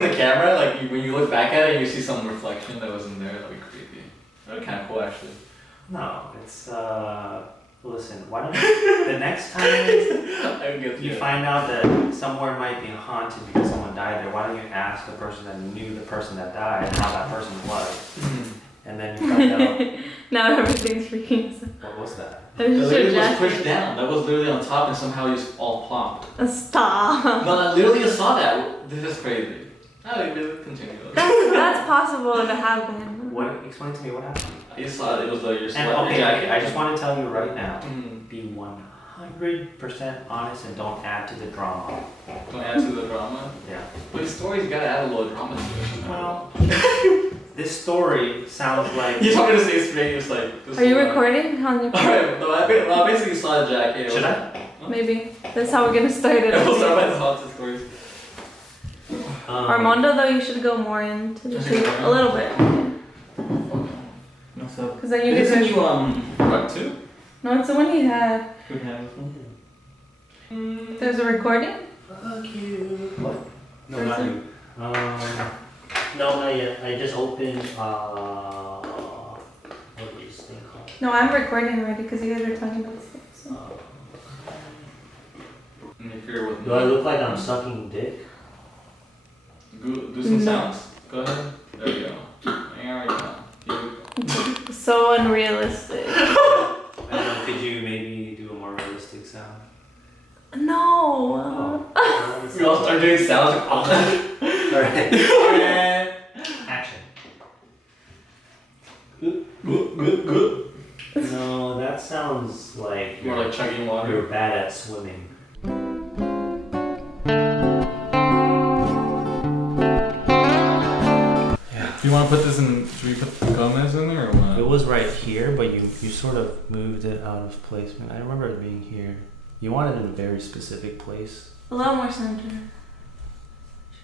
The camera, like when you look back at it, you see some reflection that wasn't there. That'd be creepy. That'd be kind of cool, actually. No, it's listen. Why don't you, the next time you find out that somewhere might be haunted because someone died there, why don't you ask the person that knew the person that died how that person was, and then you find out. Now everything's freaking us out. What was that? The lady was pushed down. That was literally on top, and somehow you just all plopped. Stop. No, I literally just saw that. This is crazy. Oh, we really continue. That's possible to happen. What? Explain to me what happened. You saw it was your And sweater okay, jacket. I just want to tell you right now, be 100% honest and don't add to the drama. Don't add to the drama? Yeah. But the story's gotta add a little drama to it. Well, this story sounds like... You told me to say it straight, it's like... Are you recording on your phone? Alright, no, I basically saw the jacket. Should I? Maybe. That's how we're gonna start it. We'll start by the haunted stories. Armando, though, you should go more into the shoot a little bit. What's up? Because then you Is can. this a new part 2? No, it's the one he had. Who has one? There's a recording? Fuck you. What? No, not you. No, not yet. I just opened, what is this thing called? No, I'm recording already because you guys are talking about stuff. So. Do I look like I'm sucking dick? Do some sounds. Go ahead. There we go. There we go. So unrealistic. I don't know, could you maybe do a more realistic sound? No. We all start doing sounds. Alright. Action. No, that sounds like More like chugging water. you're bad at swimming. Do you want to put this in? Should we put the Gomez in there or what? It was right here, but you sort of moved it out of placement. I remember it being here. You wanted it in a very specific place. A lot more center.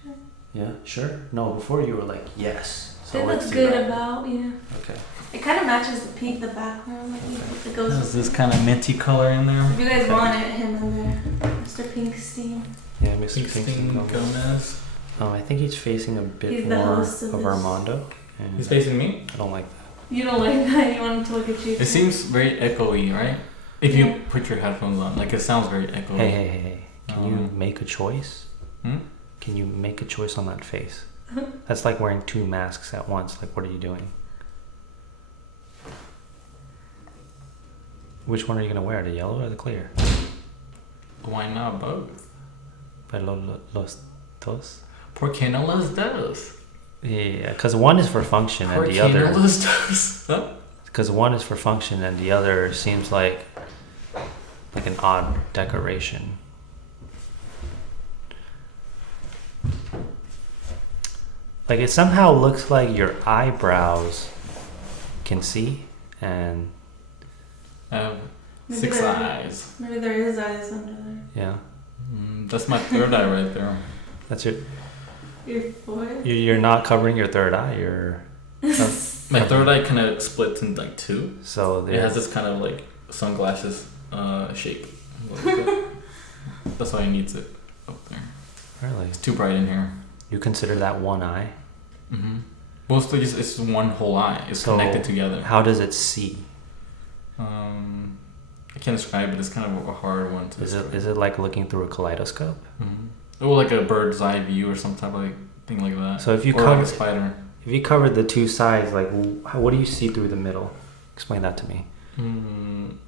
Sure. Yeah, sure. No, before you were like, yes. So It let's looks do good that. about, yeah. Okay. It kind of matches the pink, the background. Like it goes Is with this kind of minty color in there? If you guys want it, him in there. Mr. Pinkstein. Yeah, Mr. Pinkston Pinkston Gomez. I think he's facing a bit He's the more host of this. Armando. And He's facing me? I don't like that. You don't like that? You want him to look at you? It seems very echoey, right? If Yeah. you put your headphones on, like it sounds very echoey. Hey. Can you make a choice? Hmm? Can you make a choice on that face? That's like wearing two masks at once. Like, what are you doing? Which one are you going to wear? The yellow or the clear? Why not both? Los dos? ¿Por qué no los dos? Yeah, because one is for function and ¿Por the qué no other... los dos? Huh? Because one is for function and the other seems like an odd decoration. Like it somehow looks like your eyebrows can see and I have Maybe 6 there- eyes. Maybe there is eyes under there. yeah, That's my third eye right there. that's your. Your forehead? You're not covering your third eye. You're My third eye kind of splits in like 2. so It has this kind of like sunglasses shape. That's why it needs it up there. Really, It's too bright in here. you consider that one eye. Mm-hmm. Mostly it's one whole eye. It's So connected together. How does it see? I can't describe it. It's kind of a hard one to describe. Is it like looking through a kaleidoscope? Mm-hmm. Or like a bird's eye view or some type of like thing like that. So if you or like cover a spider. If you covered the two sides, like what do you see through the middle? Explain that to me. You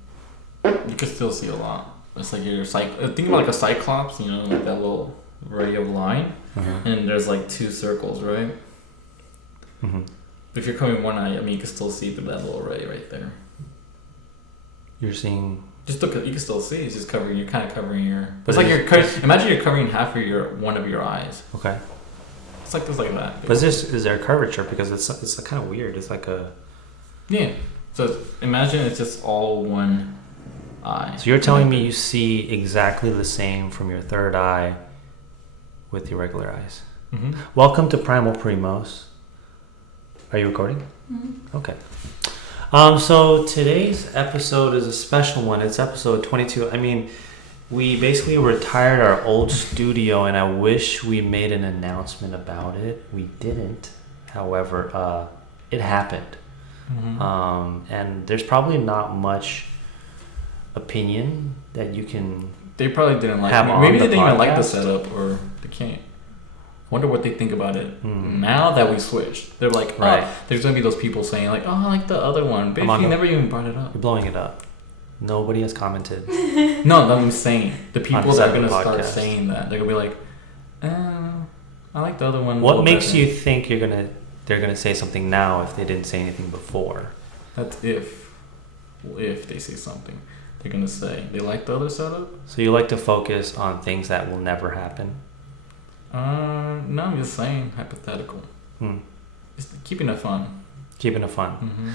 can still see a lot. It's like you're think about like a cyclops, you know, like that little ray of line, and there's like 2 circles, right? Mm-hmm. If you're covering one eye, I mean, you can still see through that little ray right there. You're seeing. Just look, you can still see. It's just covering. You're kind of covering your. But It's like you're. Imagine you're covering half of one of your eyes. Okay. It's like this, like that. But is there a curvature? Because it's kind of weird. It's like a. Yeah. So imagine it's just all one eye. So you're telling me you see exactly the same from your third eye with your regular eyes. Mm-hmm. Welcome to Primal Primos. Are you recording? Mm-hmm. Okay. So today's episode is a special one. It's episode 22. I mean, we basically retired our old studio, and I wish we made an announcement about it. We didn't. However, it happened. And there's probably not much opinion that you can. They probably didn't like have it. on Maybe the they didn't even like the podcast. setup, or they can't. Wonder what they think about it now that we switched. They're like, Right. there's gonna be those people saying like, oh, I like the other one. Bitch, Armando, you never even brought it up. You're blowing it up. Nobody has commented. No, I'm saying the people that are gonna podcast. start saying that, they're gonna be like, I like the other one. What makes you think they're gonna say something now if they didn't say anything before? That's if they say something, they're gonna say they like the other setup. So you like to focus on things that will never happen? No, I'm just saying hypothetical. Just keeping it fun. Keeping it fun.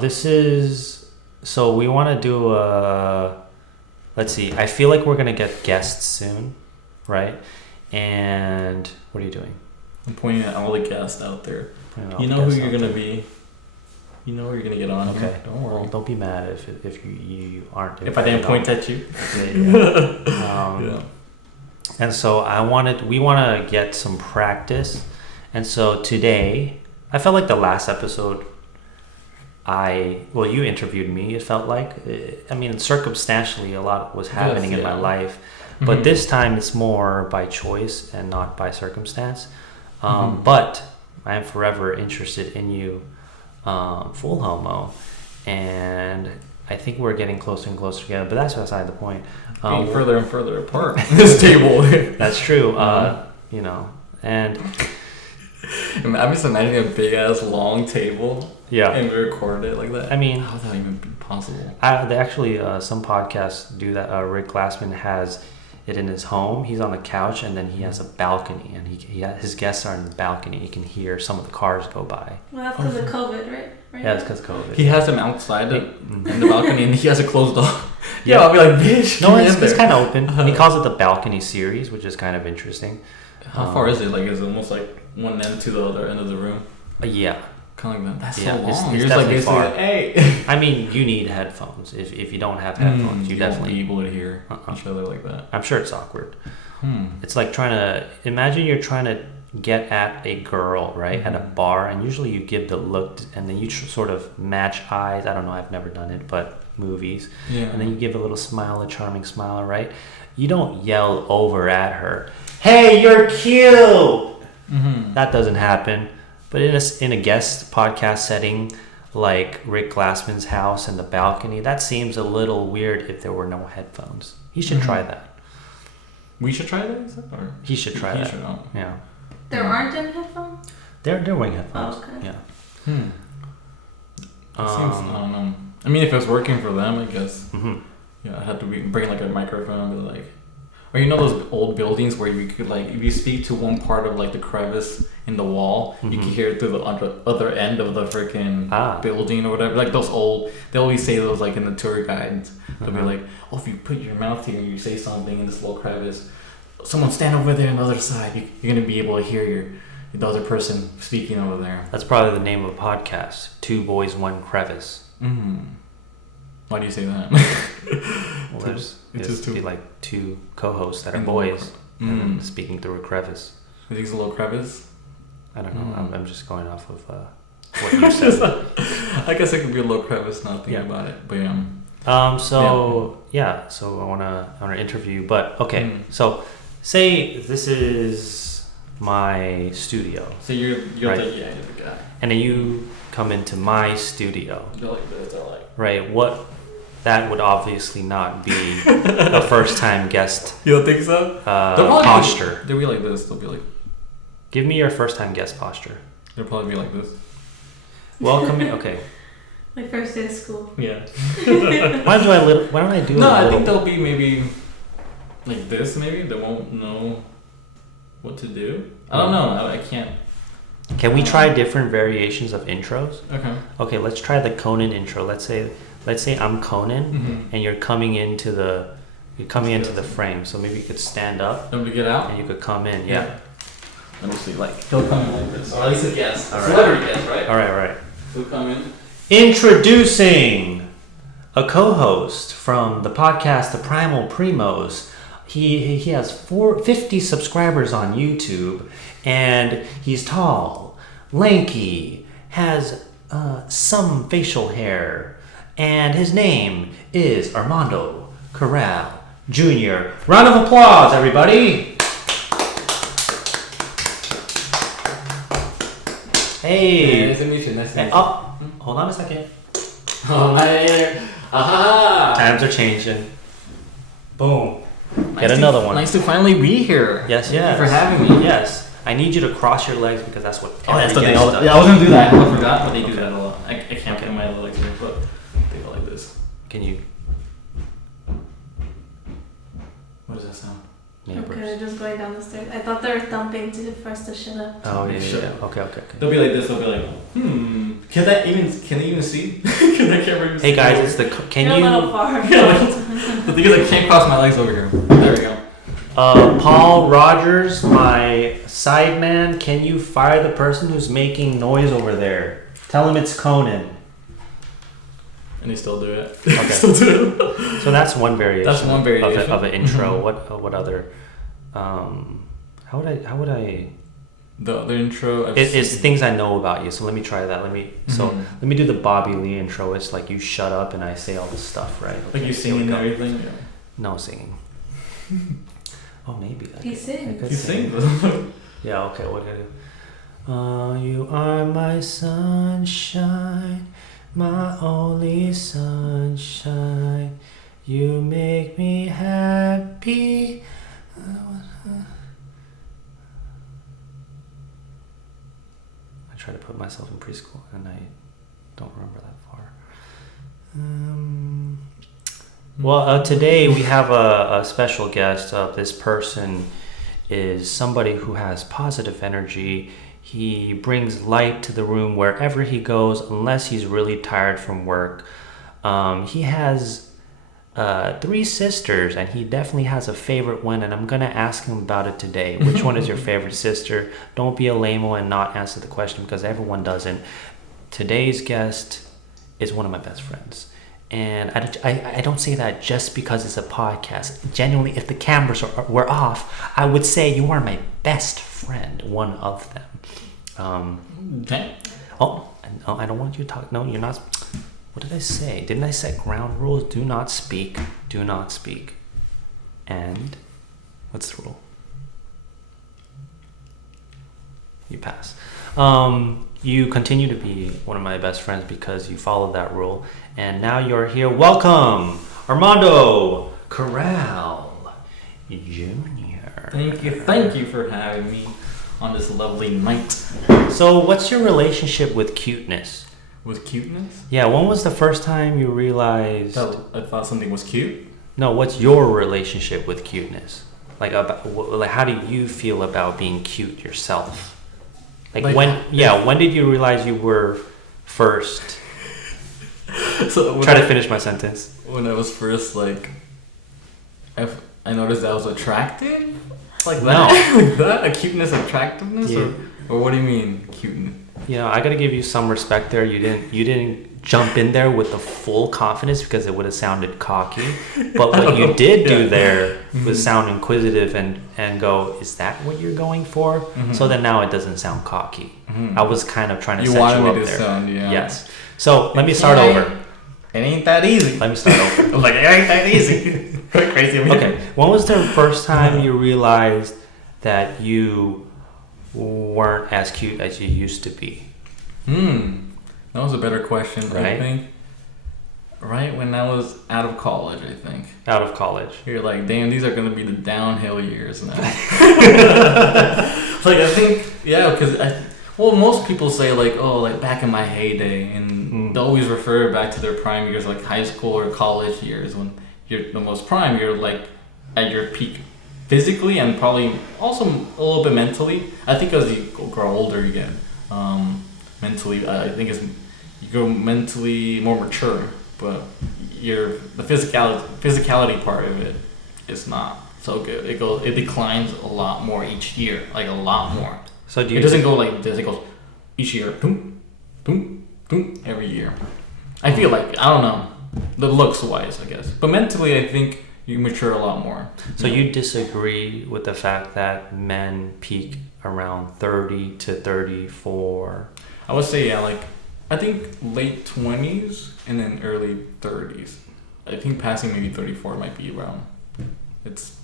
This is so we want to do a. Let's see. I feel like we're gonna get guests soon, right? And what are you doing? I'm pointing at all the guests out there. You know who you're gonna be. You know who you're gonna get on. Okay. Here. Don't worry. Well, don't be mad if you aren't. If I didn't point at you. Yeah. And so we want to get some practice. And so today, I felt like the last episode, you interviewed me, it felt like. I mean, circumstantially, a lot was happening in my life. But this time, it's more by choice and not by circumstance. But I am forever interested in you, full homo. And I think we're getting closer and closer together. But that's beside the point. Getting further and further apart. This table. That's true. And I'm just imagining a big ass long table. Yeah. And we recorded it like that. I mean, how would that even be possible? Some podcasts do that. Rick Glassman has it in his home. He's on the couch, and then he has a balcony, and his guests are in the balcony. You can hear some of the cars go by. Well, that's because of COVID, right? Yeah, it's because of COVID. He has them outside in the balcony, and he has it closed off. Yeah, I'll be like, bitch. No, it's kind of open. And he calls it the balcony series, which is kind of interesting. How far is it? Like, is it almost like one end to the other end of the room? Yeah. Kind of like that. That's yeah, so long. It's You're just like basically far. like, hey. I mean, you need headphones. If you don't have headphones, you definitely won't be able to hear each other like that. I'm sure it's awkward. It's like imagine you're trying to get at a girl, right, at a bar, and usually you give the look, and then you sort of match eyes. I don't know, I've never done it, but movies. Yeah. And then you give a little smile, a charming smile, right? You don't yell over at her, "Hey, you're cute!" That doesn't happen. But in a guest podcast setting, like Rick Glassman's house and the balcony, that seems a little weird if there were no headphones. He should try that. We should try that? Or he should try that. Should, oh. Yeah. There aren't any headphones? They're wearing headphones. Oh, okay. Yeah. That seems, I don't know. I mean, if it's working for them, I guess. Yeah, I had to bring like a microphone and be like, or you know those old buildings where you could like, if you speak to one part of like the crevice in the wall, you can hear it through the other end of the freaking building or whatever. Like those old, they always say those like in the tour guides. They'll be like, oh, if you put your mouth here and you say something in this little crevice, someone stand over there on the other side. You're gonna be able to hear the other person speaking over there. That's probably the name of the podcast. 2 Boys, 1 Crevice. Why do you say that? Well, there's just be like 2 co-hosts that are boys and speaking through a crevice. I think it's a little crevice. I don't know. I'm just going off of what you said. I guess it could be a little crevice. Not thinking about it, but So I wanna interview you, but okay. So say this is my studio. So you're right? the guy. And then you come into my studio. You're like this, I like. Right. That would obviously not be a first time guest. You don't think so? Posture. They'll be like this. They'll be like. Give me your first time guest posture. They'll probably be like this. Welcome. Okay. My first day of school. Yeah. Why don't I do? No, I think they'll be maybe like this. Maybe they won't know what to do. I don't know. I can't. Can we try different variations of intros? Okay. Okay, let's try the Conan intro. Let's say I'm Conan, and you're coming into the frame. So maybe you could stand up. Let me get out. And you could come in. Yeah. Let me see. Like he'll come in like this, or at least a guest. All right. Celebrity guest, right? All right. He'll come in. Introducing a co-host from the podcast, The Primal Primos, he has 50 subscribers on YouTube, and he's tall, lanky, has some facial hair, and his name is Armando Corral Jr. Round of applause, everybody! Hey! Nice to meet you. Nice to meet you. Oh, hold on a second. Oh, my. Aha! Times are changing. Boom. Get another one. Nice to finally be here. Yes, Thank yes. you for having me. Yes. I need you to cross your legs because that's what Oh, that's what they guest all. does. Yeah, I was gonna do that. I forgot, but they do Okay. that a lot. I can't get my legs here, but they go like this. Can you? What does that sound? Neighbors. Okay, just going down the stairs. I thought they were thumping for us to shut up. Oh yeah, Sure. yeah. Okay. They'll be like this. They'll be like, Can they even see? Can that camera even see? Hey guys, it's the. Can You're a little you? far. The thing is, I can't cross my legs over here. There we go. Paul Rogers, my side man. Can you fire the person who's making noise over there? Tell him it's Conan. And they still do it. Okay. Still do it. So that's one variation. That's one variation. of an intro. Mhm. What other? How would I? The intro. It's things I know about you. So let me try that. So Mhm. let me do the Bobby Lee intro. It's like you shut up and I say all this stuff, right? Like you singing and everything. Yeah. No singing. Oh, maybe. He sings. You sing. Yeah. Okay. What do I do? You are my sunshine, my only sunshine. You make me happy. I try to put myself in preschool and I don't remember that far. Well, today we have a special guest. This person is somebody who has positive energy. He brings light to the room wherever he goes, unless he's really tired from work. He has 3 sisters, and he definitely has a favorite one, and I'm going to ask him about it today. Which one is your favorite sister? Don't be a lame-o and not answer the question, because everyone doesn't. Today's guest is one of my best friends. And I don't say that just because it's a podcast. Genuinely, if the cameras were off, I would say you are my best friend, one of them. Okay. Oh, no, I don't want you to talk. No, you're not. What did I say? Didn't I set ground rules? Do not speak. Do not speak. And what's the rule? You pass. You continue to be one of my best friends because you followed that rule. And now you're here. Welcome, Armando Corral Jr. Thank you for having me on this lovely night. So, what's your relationship with cuteness? With cuteness? Yeah, when was the first time you realized? I thought something was cute. No, what's your relationship with cuteness? Like, how do you feel about being cute yourself? Like when did you realize you were first? So Try to finish my sentence. When I was first I noticed that I was attracted, like that, No. like that, a cuteness, attractiveness, Yeah. or what do you mean, cuteness? You know, I gotta give you some respect there. You didn't jump in there with the full confidence because it would have sounded cocky. But what you did do there was sound inquisitive and go, is that what you're going for? Mm-hmm. So then now it doesn't sound cocky. Mm-hmm. I was kind of trying to You set wanted you me up to there. sound, yeah. Yes. So let me start over. It ain't that easy. Let me start over. I'm like, it ain't that easy. Crazy. Okay. When was the first time you realized that you weren't as cute as you used to be? That was a better question, Right? I think. Right when I was out of college, I think. Out of college. You're like, damn, these are gonna be the downhill years now. Like, I think, yeah, because most people say like back in my heyday, and they always refer back to their prime years, like high school or college years, when you're the most prime. You're like at your peak physically and probably also a little bit mentally. I think as you grow older, you get mentally. I think you grow mentally more mature, but the physicality part of it is not so good. It declines a lot more each year, like a lot more. So It doesn't go like this. It goes each year, boom, boom, boom, every year. I feel like, I don't know, the looks wise, I guess, but mentally, I think you mature a lot more. So you disagree with the fact that men peak around 30 to 34? I would say I think late 20s and then early 30s. I think passing maybe 34 might be around. It's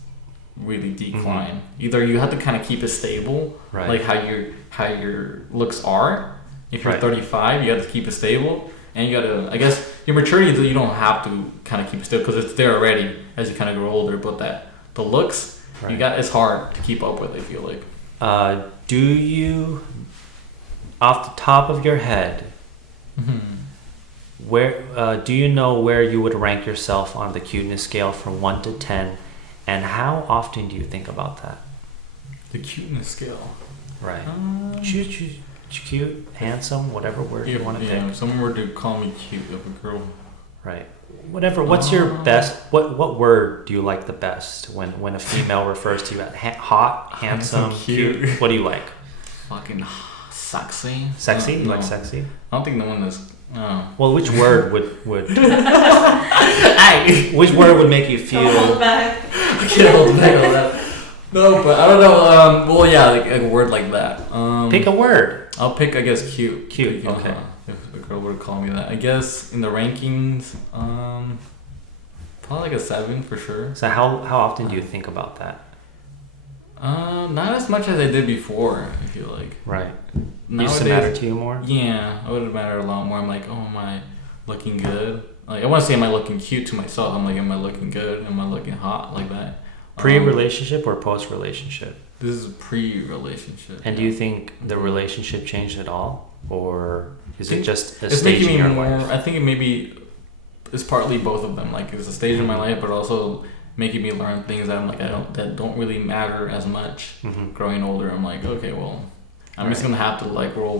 really decline. Either you have to kind of keep it stable, like how your looks are. If you're 35, you have to keep it stable, and you gotta. I guess your maturity, you don't have to kind of keep it stable because it's there already as you kind of grow older. But the looks, it's hard to keep up with. I feel like. Do you, off the top of your head, where do you know where you would rank yourself on the cuteness scale from 1 to 10, and how often do you think about that? The cuteness scale. Right. Cute, handsome, whatever word you want to pick. If someone were to call me cute of a girl. Right. Whatever. What's your best? What word do you like the best when a female refers to you as hot, handsome, cute? What do you like? Fucking sexy. Sexy? You no. like sexy? I don't think no one is. Well, which word would which word would make you feel? Don't hold back. I can't hold back on that. No, but I don't know. Well, yeah, like a word like that. Pick a word. I'll pick, I guess, cute. Cute. Okay. If a girl were to call me that, I guess in the rankings, probably like a 7 for sure. So how often do you think about that? Not as much as I did before. I feel like. Right. Nowadays, used to matter to you more? Yeah, it would matter a lot more. I'm like, oh, am I looking good? Like, I want to say, am I looking cute to myself? I'm like, am I looking good? Am I looking hot? Like that. Pre-relationship or post-relationship? This is pre-relationship. And do you think the relationship changed at all, or is it just a it's stage making in me your more? life? I think it maybe it's partly both of them. Like it's a stage in my life, but also making me learn things that I'm like that don't really matter as much. Growing older, I'm like, okay, well, I'm just gonna have to like roll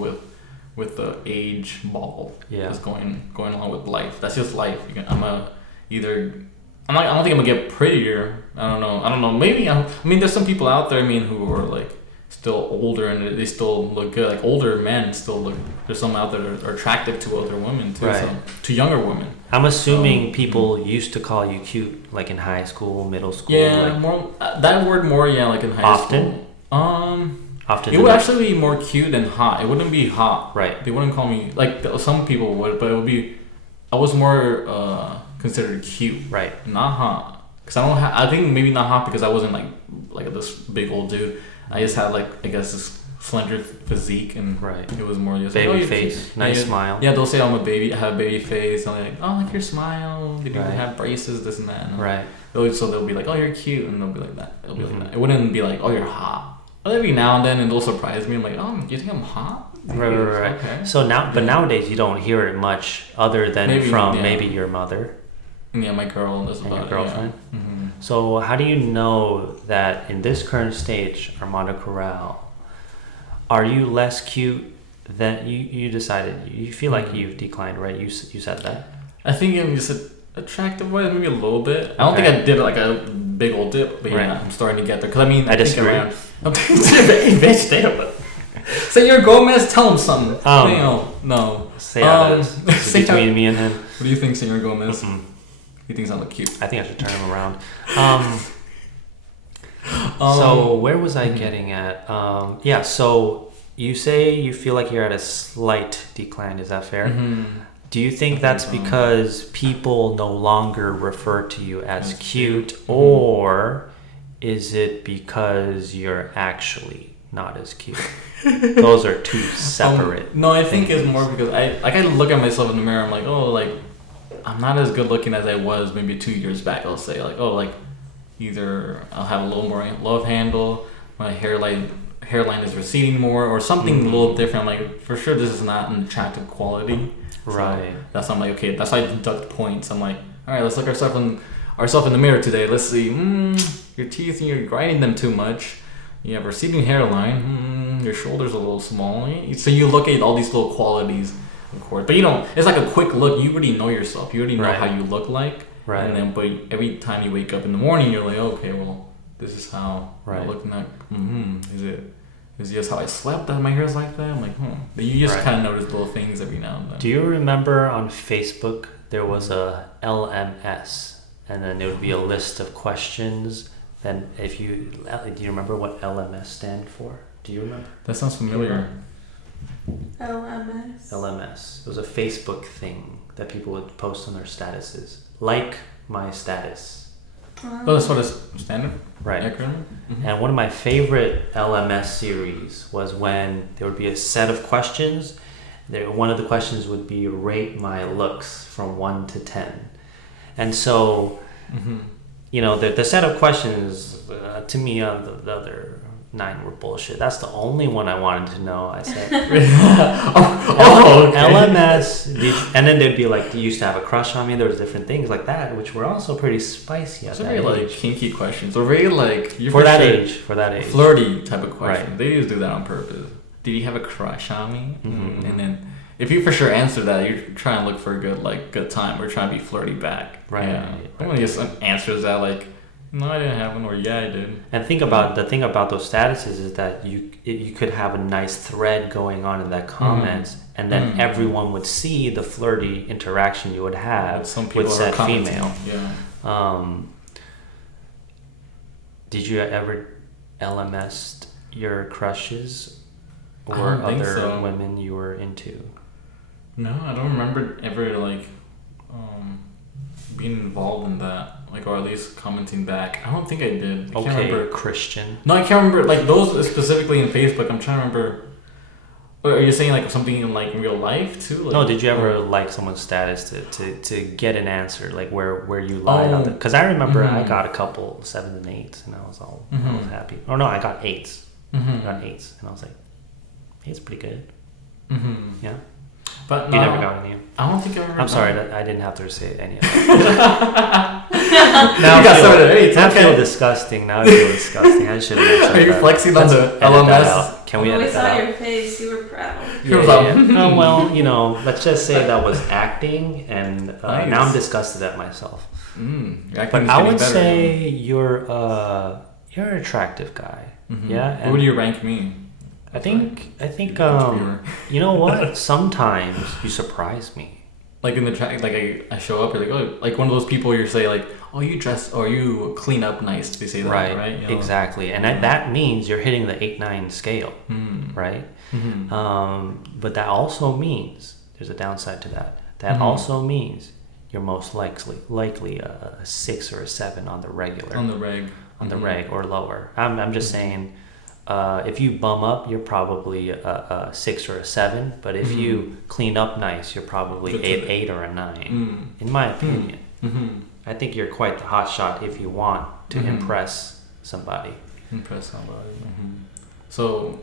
with the age ball. Yeah. Just going along with life. That's just life. I don't think I'm gonna get prettier. I don't know. Maybe I mean, there's some people out there. I mean, who are like still older and they still look good. Like older men still look. There's some out there that are attractive to older women too. Right. So, to younger women. I'm assuming people used to call you cute, like in high school, middle school. Yeah, like more that word more. Yeah, like in high school. Often. It would actually be more cute than hot. It wouldn't be hot. Right. They wouldn't call me like some people would, but it would be. I was more considered cute. Right. Not hot. Cause I think maybe not hot because I wasn't like this big old dude. I just had I guess this slender physique and it was more just baby face, nice smile. Yeah, they'll say I'm a baby. I have a baby face. And I'm like, oh, I like your smile. Did you have braces? This and that. And so they'll be like, oh, you're cute, and they'll be like that. It'll be like that. It wouldn't be like, oh, you're hot. But every now and then, and they'll surprise me. I'm like, oh, you think I'm hot? Right. Okay. So nowadays you don't hear it much, other than maybe your mother. Yeah, my girl. That's about your girlfriend. Yeah. Mm-hmm. So how do you know that in this current stage, Armando Corral, are you less cute than you decided? You feel like you've declined, right? You said that. I think I'm just attractive way, maybe a little bit. I don't think I did like a big old dip, but yeah, I'm starting to get there. Cause I mean, I disagree. Senor Gomez, tell him something. No. Say how it is. It's between me and him. What do you think, Senor Gomez? He thinks I look cute. I think I should turn him around. So where was I getting at? So you say you feel like you're at a slight decline. Is that fair? Do you think that's because people no longer refer to you as cute, or is it because you're actually not as cute? Those are two separate. No, I think it's more because I look at myself in the mirror. I'm like, oh, like I'm not as good looking as I was maybe 2 years back. I'll say either I'll have a little more love handle, my hairline is receding more, or something a little different. I'm like, for sure this is not an attractive quality. Right. So that's why I'm like, okay, that's why I deduct points. I'm like, all right, let's look ourselves in the mirror today. Let's see, your teeth, you're grinding them too much. You have a receding hairline. Your shoulders a little small. So you look at all these little qualities, of course. But it's like a quick look. You already know yourself. You already know how you look like. Right. And then, but every time you wake up in the morning, you're like, okay, well, this is how I'm looking like. Is it just how I slept that my hair's like that? I'm like, But you just kind of notice little things every now and then. Do you remember on Facebook there was a LMS? and then there would be a list of questions. Then do you remember what LMS stand for? Do you remember? That sounds familiar. LMS. It was a Facebook thing that people would post on their statuses. Like my status. Oh, that's what it's standard? Right. Acronym? Mm-hmm. And one of my favorite LMS series was when there would be a set of questions. One of the questions would be rate my looks from 1 to 10. And so, the set of questions, to me, the other 9 were bullshit. That's the only one I wanted to know. I said, okay. LMS. And then they'd be like, you used to have a crush on me. There was different things like that, which were also pretty spicy at that age. Very kinky questions. Or very for that age. Flirty type of questions. Right. They used to do that on purpose. Did you have a crush on me? Mm-hmm. And then if you for sure answer that, you're trying to look for a good time. Or trying to be flirty back. Right. Yeah. I want to get some answers that no, I didn't have one, or yeah, I did. And the thing about those statuses is that you could have a nice thread going on in that comments, and then everyone would see the flirty interaction you would have with said female. Yeah. Did you ever LMS your crushes or other women you were into? No, I don't remember ever being involved in that. Or at least commenting back. I don't think I did. I can't remember. Christian. No, I can't remember. Those specifically in Facebook. I'm trying to remember. Are you saying something in real life too? No, did you ever like someone's status to get an answer where you lied on it? Because I remember I got a couple 7s and 8s and I was happy. Oh no, I got 8s. I got 8s and I was like, 8's pretty good. Yeah. But you never got any. I don't think I remember. I'm sorry, I didn't have to say any of that. Now you got 7 or 8. I feel disgusting. Now I feel disgusting. I shouldn't have said Are you that. flexing on the LMS? Can we edit that out? We saw your face. You were proud. Yeah. Oh, well, let's just say that was acting, and nice. Now I'm disgusted at myself. But I would say you're an attractive guy. Yeah. Where would you rank me? I think you know what? Sometimes you surprise me. In the track, I show up, you're one of those people you say oh, you dress or you clean up nice. They say that, right? Exactly, and that means you're hitting the 8-9 scale, right? But that also means there's a downside to that. That also means you're most likely a 6 or a 7 on the regular. On the reg or lower. I'm just saying. If you bum up, you're probably a 6 or a 7. But if you clean up nice, you're probably 8 or a 9. In my opinion, I think you're quite the hot shot if you want to impress somebody. So,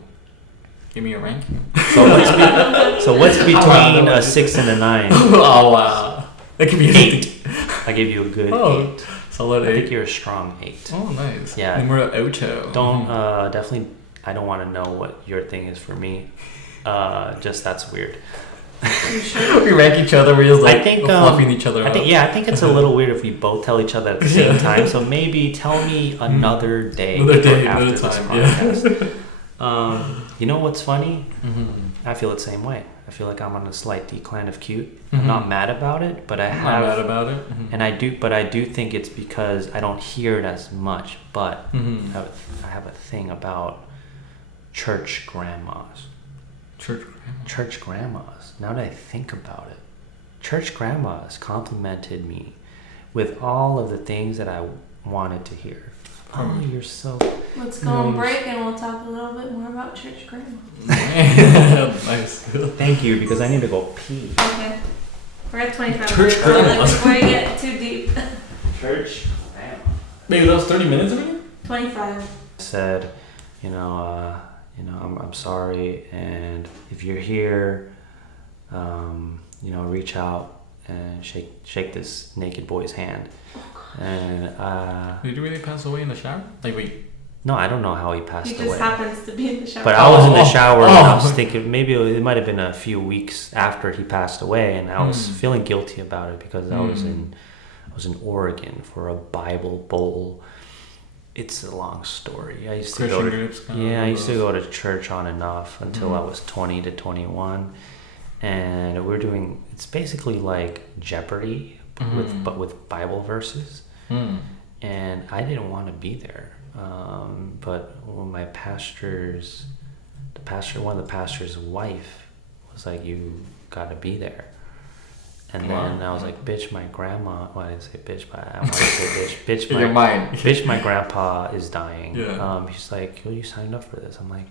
give me a ranking. So what's between a 6 and a 9? Oh wow, that could be 8. I give you a good 8. Solid 8. I think you're a strong 8. Oh, nice. Yeah. And we're at 8. Don't definitely. I don't want to know what your thing is for me. Just that's weird. You sure? We rank each other. We're just fluffing each other up. I think it's a little weird if we both tell each other at the same time. So maybe tell me another day after this podcast. Yeah. You know what's funny? I feel the same way. I feel like I'm on a slight decline of cute. I'm not mad about it, but I'm not mad about it. And I do think it's because I don't hear it as much. But I have a thing about church grandmas. Church grandmas. Now that I think about it, church grandmas complimented me with all of the things that I wanted to hear. Oh, you're so... Let's go on break and we'll talk a little bit more about church grandma. Nice. Thank you, because I need to go pee. Okay. We're at 25 church grandma. Before you get too deep. Church grandma. Maybe that was 30 minutes ago? 25. Said, I'm sorry, and if you're here, reach out and shake this naked boy's hand. And did you really pass away in the shower? Wait. No, I don't know how he passed away. He just happens to be in the shower. But I was in the shower and I was thinking maybe it might have been a few weeks after he passed away, and I was feeling guilty about it because I was in Oregon for a Bible bowl. It's a long story. I used to go to church on and off until I was 20 to 21, and it's basically like Jeopardy, with Bible verses. And I didn't want to be there. But when one of the pastor's wife was like, "You got to be there." And then I was like, "Bitch, my grandma." Well, I didn't say bitch, but I want to say bitch. Bitch, my grandpa is dying. Yeah. He's like, "Well, you signed up for this." I'm like,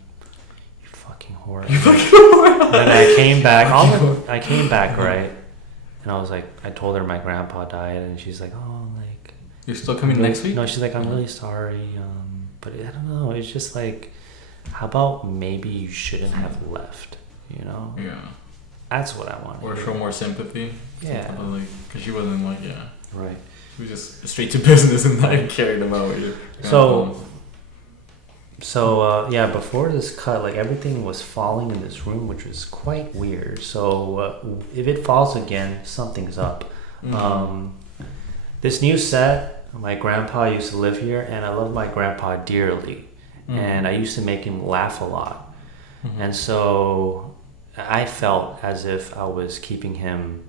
"You fucking whore." And then I came back, right? And I was like, I told her my grandpa died, and she's like, "Oh, like." You're still coming next week? No, she's like, "I'm really sorry. But I don't know. It's just like, how about maybe you shouldn't have left, you know?" Yeah. That's what I want. Or show more sympathy. Yeah. Because she wasn't like, yeah. Right. She was just straight to business and not caring about you. So before this cut, like everything was falling in this room, which was quite weird. So if it falls again, something's up. This new set, my grandpa used to live here, and I love my grandpa dearly. And I used to make him laugh a lot. And so I felt as if I was keeping him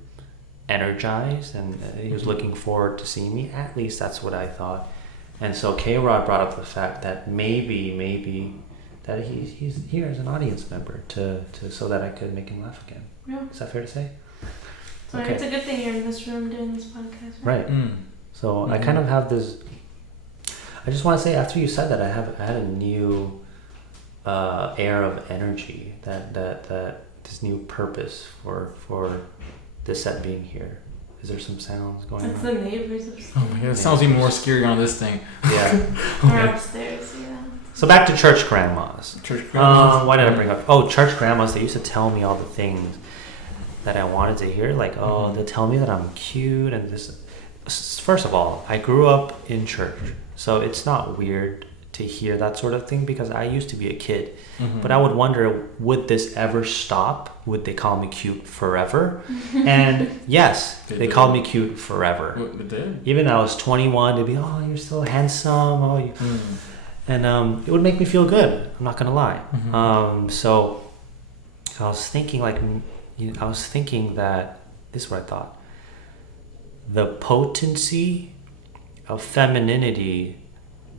energized, and he was looking forward to seeing me. At least that's what I thought. And so K-Rod brought up the fact that maybe that he's here as an audience member to so that I could make him laugh again. Yeah. Is that fair to say? So it's a good thing you're in this room doing this podcast. Right. So I kind of have this. I just want to say, after you said that, I had a new air of energy, that this new purpose for this set being here. Is there some sounds going That's on? the neighbors upstairs. Oh my god, it sounds even more scary on this thing. Yeah. Or upstairs, yeah. So back to church grandmas. Church grandmas? Why did I bring up? Oh, church grandmas, they used to tell me all the things that I wanted to hear. Like, they tell me that I'm cute and this. First of all, I grew up in church, so it's not weird to hear that sort of thing because I used to be a kid. But I would wonder, would this ever stop? Would they call me cute forever? And yes, they called me cute forever. They did? Even though I was 21, they'd be, "Oh, you're so handsome." Oh, you. And it would make me feel good. I'm not gonna lie. So I was thinking, that this is what I thought. The potency of femininity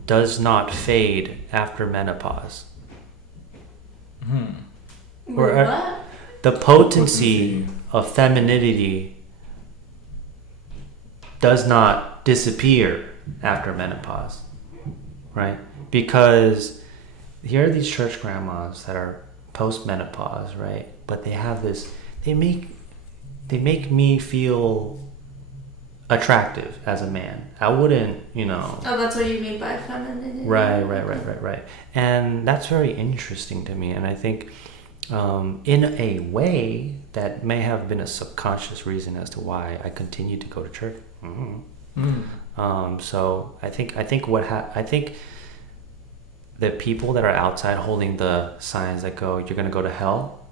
does not fade after menopause. What? The potency of femininity does not disappear after menopause, right? Because here are these church grandmas that are post-menopause, right? But they have this. They make me feel attractive as a man. I wouldn't, Oh, that's what you mean by femininity. Right. And that's very interesting to me. And I think in a way that may have been a subconscious reason as to why I continue to go to church. So I think the people that are outside holding the signs that go, "You're going to go to hell,"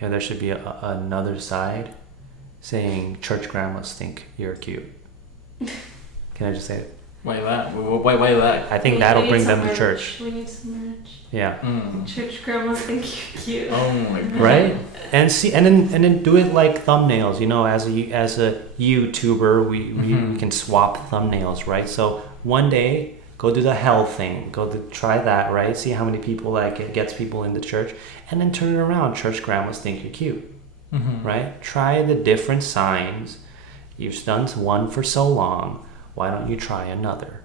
there should be another side saying, "Church grandmas think you're cute." Can I just say it? Why that? Why that? I think that'll bring them to church. We need some merch. Yeah. Church grandmas think you're cute. Oh my god. Right? And see, and then do it like thumbnails. As a YouTuber, we can swap thumbnails, right? So one day, go do the hell thing. Try that, right? See how many people it gets people into church, and then turn it around. Church grandmas think you're cute. Right? Try the different signs. You've done one for so long. Why don't you try another?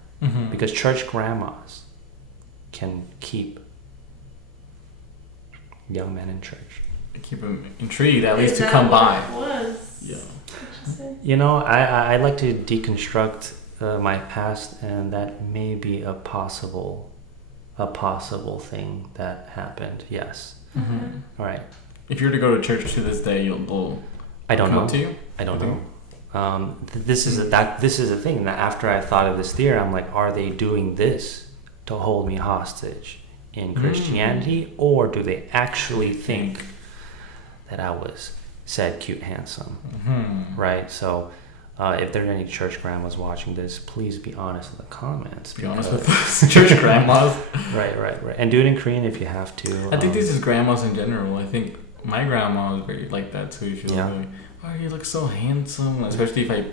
Because church grandmas can keep young men in church. Keep them intrigued, at least to come by. Yeah. I like to deconstruct my past, and that may be a possible thing that happened. Yes. All right. If you were to go to church to this day, I don't know. To you? I don't know. This is a thing that after I thought of this theory, I'm like, are they doing this to hold me hostage in Christianity, or do they actually think that I was said cute, handsome, right? So if there are any church grandmas watching this, please be honest in the comments. Be honest with us. Church grandmas. Right. And do it in Korean if you have to. I think this is grandmas in general. I think my grandma was very like that too. She was like, "Oh, you look so handsome," especially if I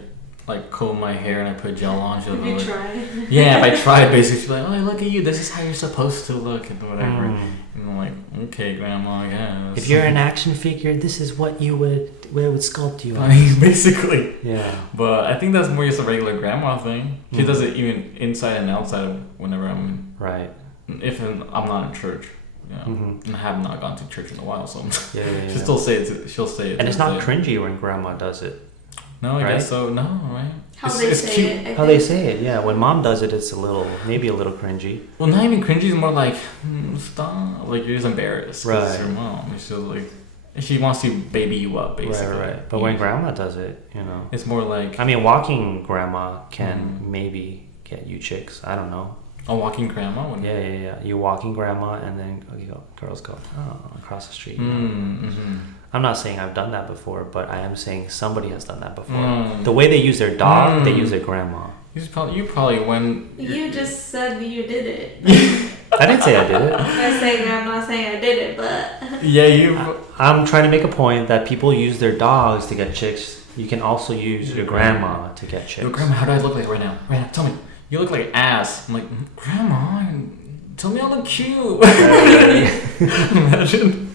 like comb my hair and I put gel on. She'll If be you like, try. yeah, if I tried, basically, she's like, oh, look at you. This is how you're supposed to look and whatever. And I'm like, okay, Grandma, I guess. If you're an action figure, this is what you would sculpt you on. Basically. Yeah. But I think that's more just a regular grandma thing. She does it even inside and outside of whenever I'm right. If I'm not in church. Yeah. And I have not gone to church in a while, so yeah. she'll still say it. She'll say it. And it's not cringy when Grandma does it. No, I guess so. No, right? How they say it. How they say it, yeah. When Mom does it, it's maybe a little cringy. Well, not even cringy. It's more like, stop. Like, you're just embarrassed. Right. It's your mom. She's like, she wants to baby you up, basically. Right. But when Grandma does it, it's more like. I mean, walking Grandma can maybe get you chicks. I don't know. A walking grandma? Yeah. You walking Grandma, and then girls go, across the street. I'm not saying I've done that before, but I am saying somebody has done that before. The way they use their dog, they use their grandma. You probably when... You just said you did it. I didn't say I did it. I'm not saying I did it, but... Yeah, I'm trying to make a point that people use their dogs to get chicks. You can also use your grandma to get chicks. Yo, Grandma, how do I look like right now? Right now, tell me. You look like an ass. I'm like, Grandma, tell me I look cute. Imagine.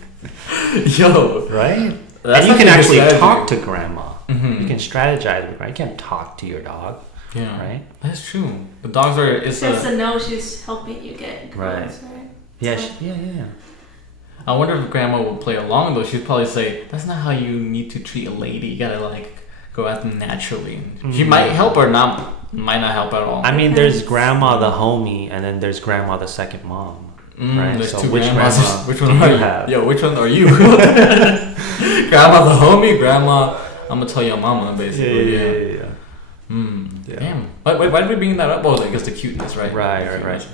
Yo. Right? And you can actually talk to Grandma. You can strategize with her. You can't talk to your dog. Yeah. Right? That's true. The dogs are... Just to know she's helping you get girls, right? Yeah, So. yeah. I wonder if Grandma will play along though. She'd probably say, that's not how you need to treat a lady. You gotta like go at them naturally. She might help or might not help at all. I mean, there's Grandma the homie, and then there's Grandma the second mom. Right? There's so two which grandmas. grandma Which one are you? have? Yo, which one are you? Grandma the homie, Grandma, I'm gonna tell your mama basically. Yeah. Damn. Why did we bring that up? Oh, I guess the cuteness, right? Right.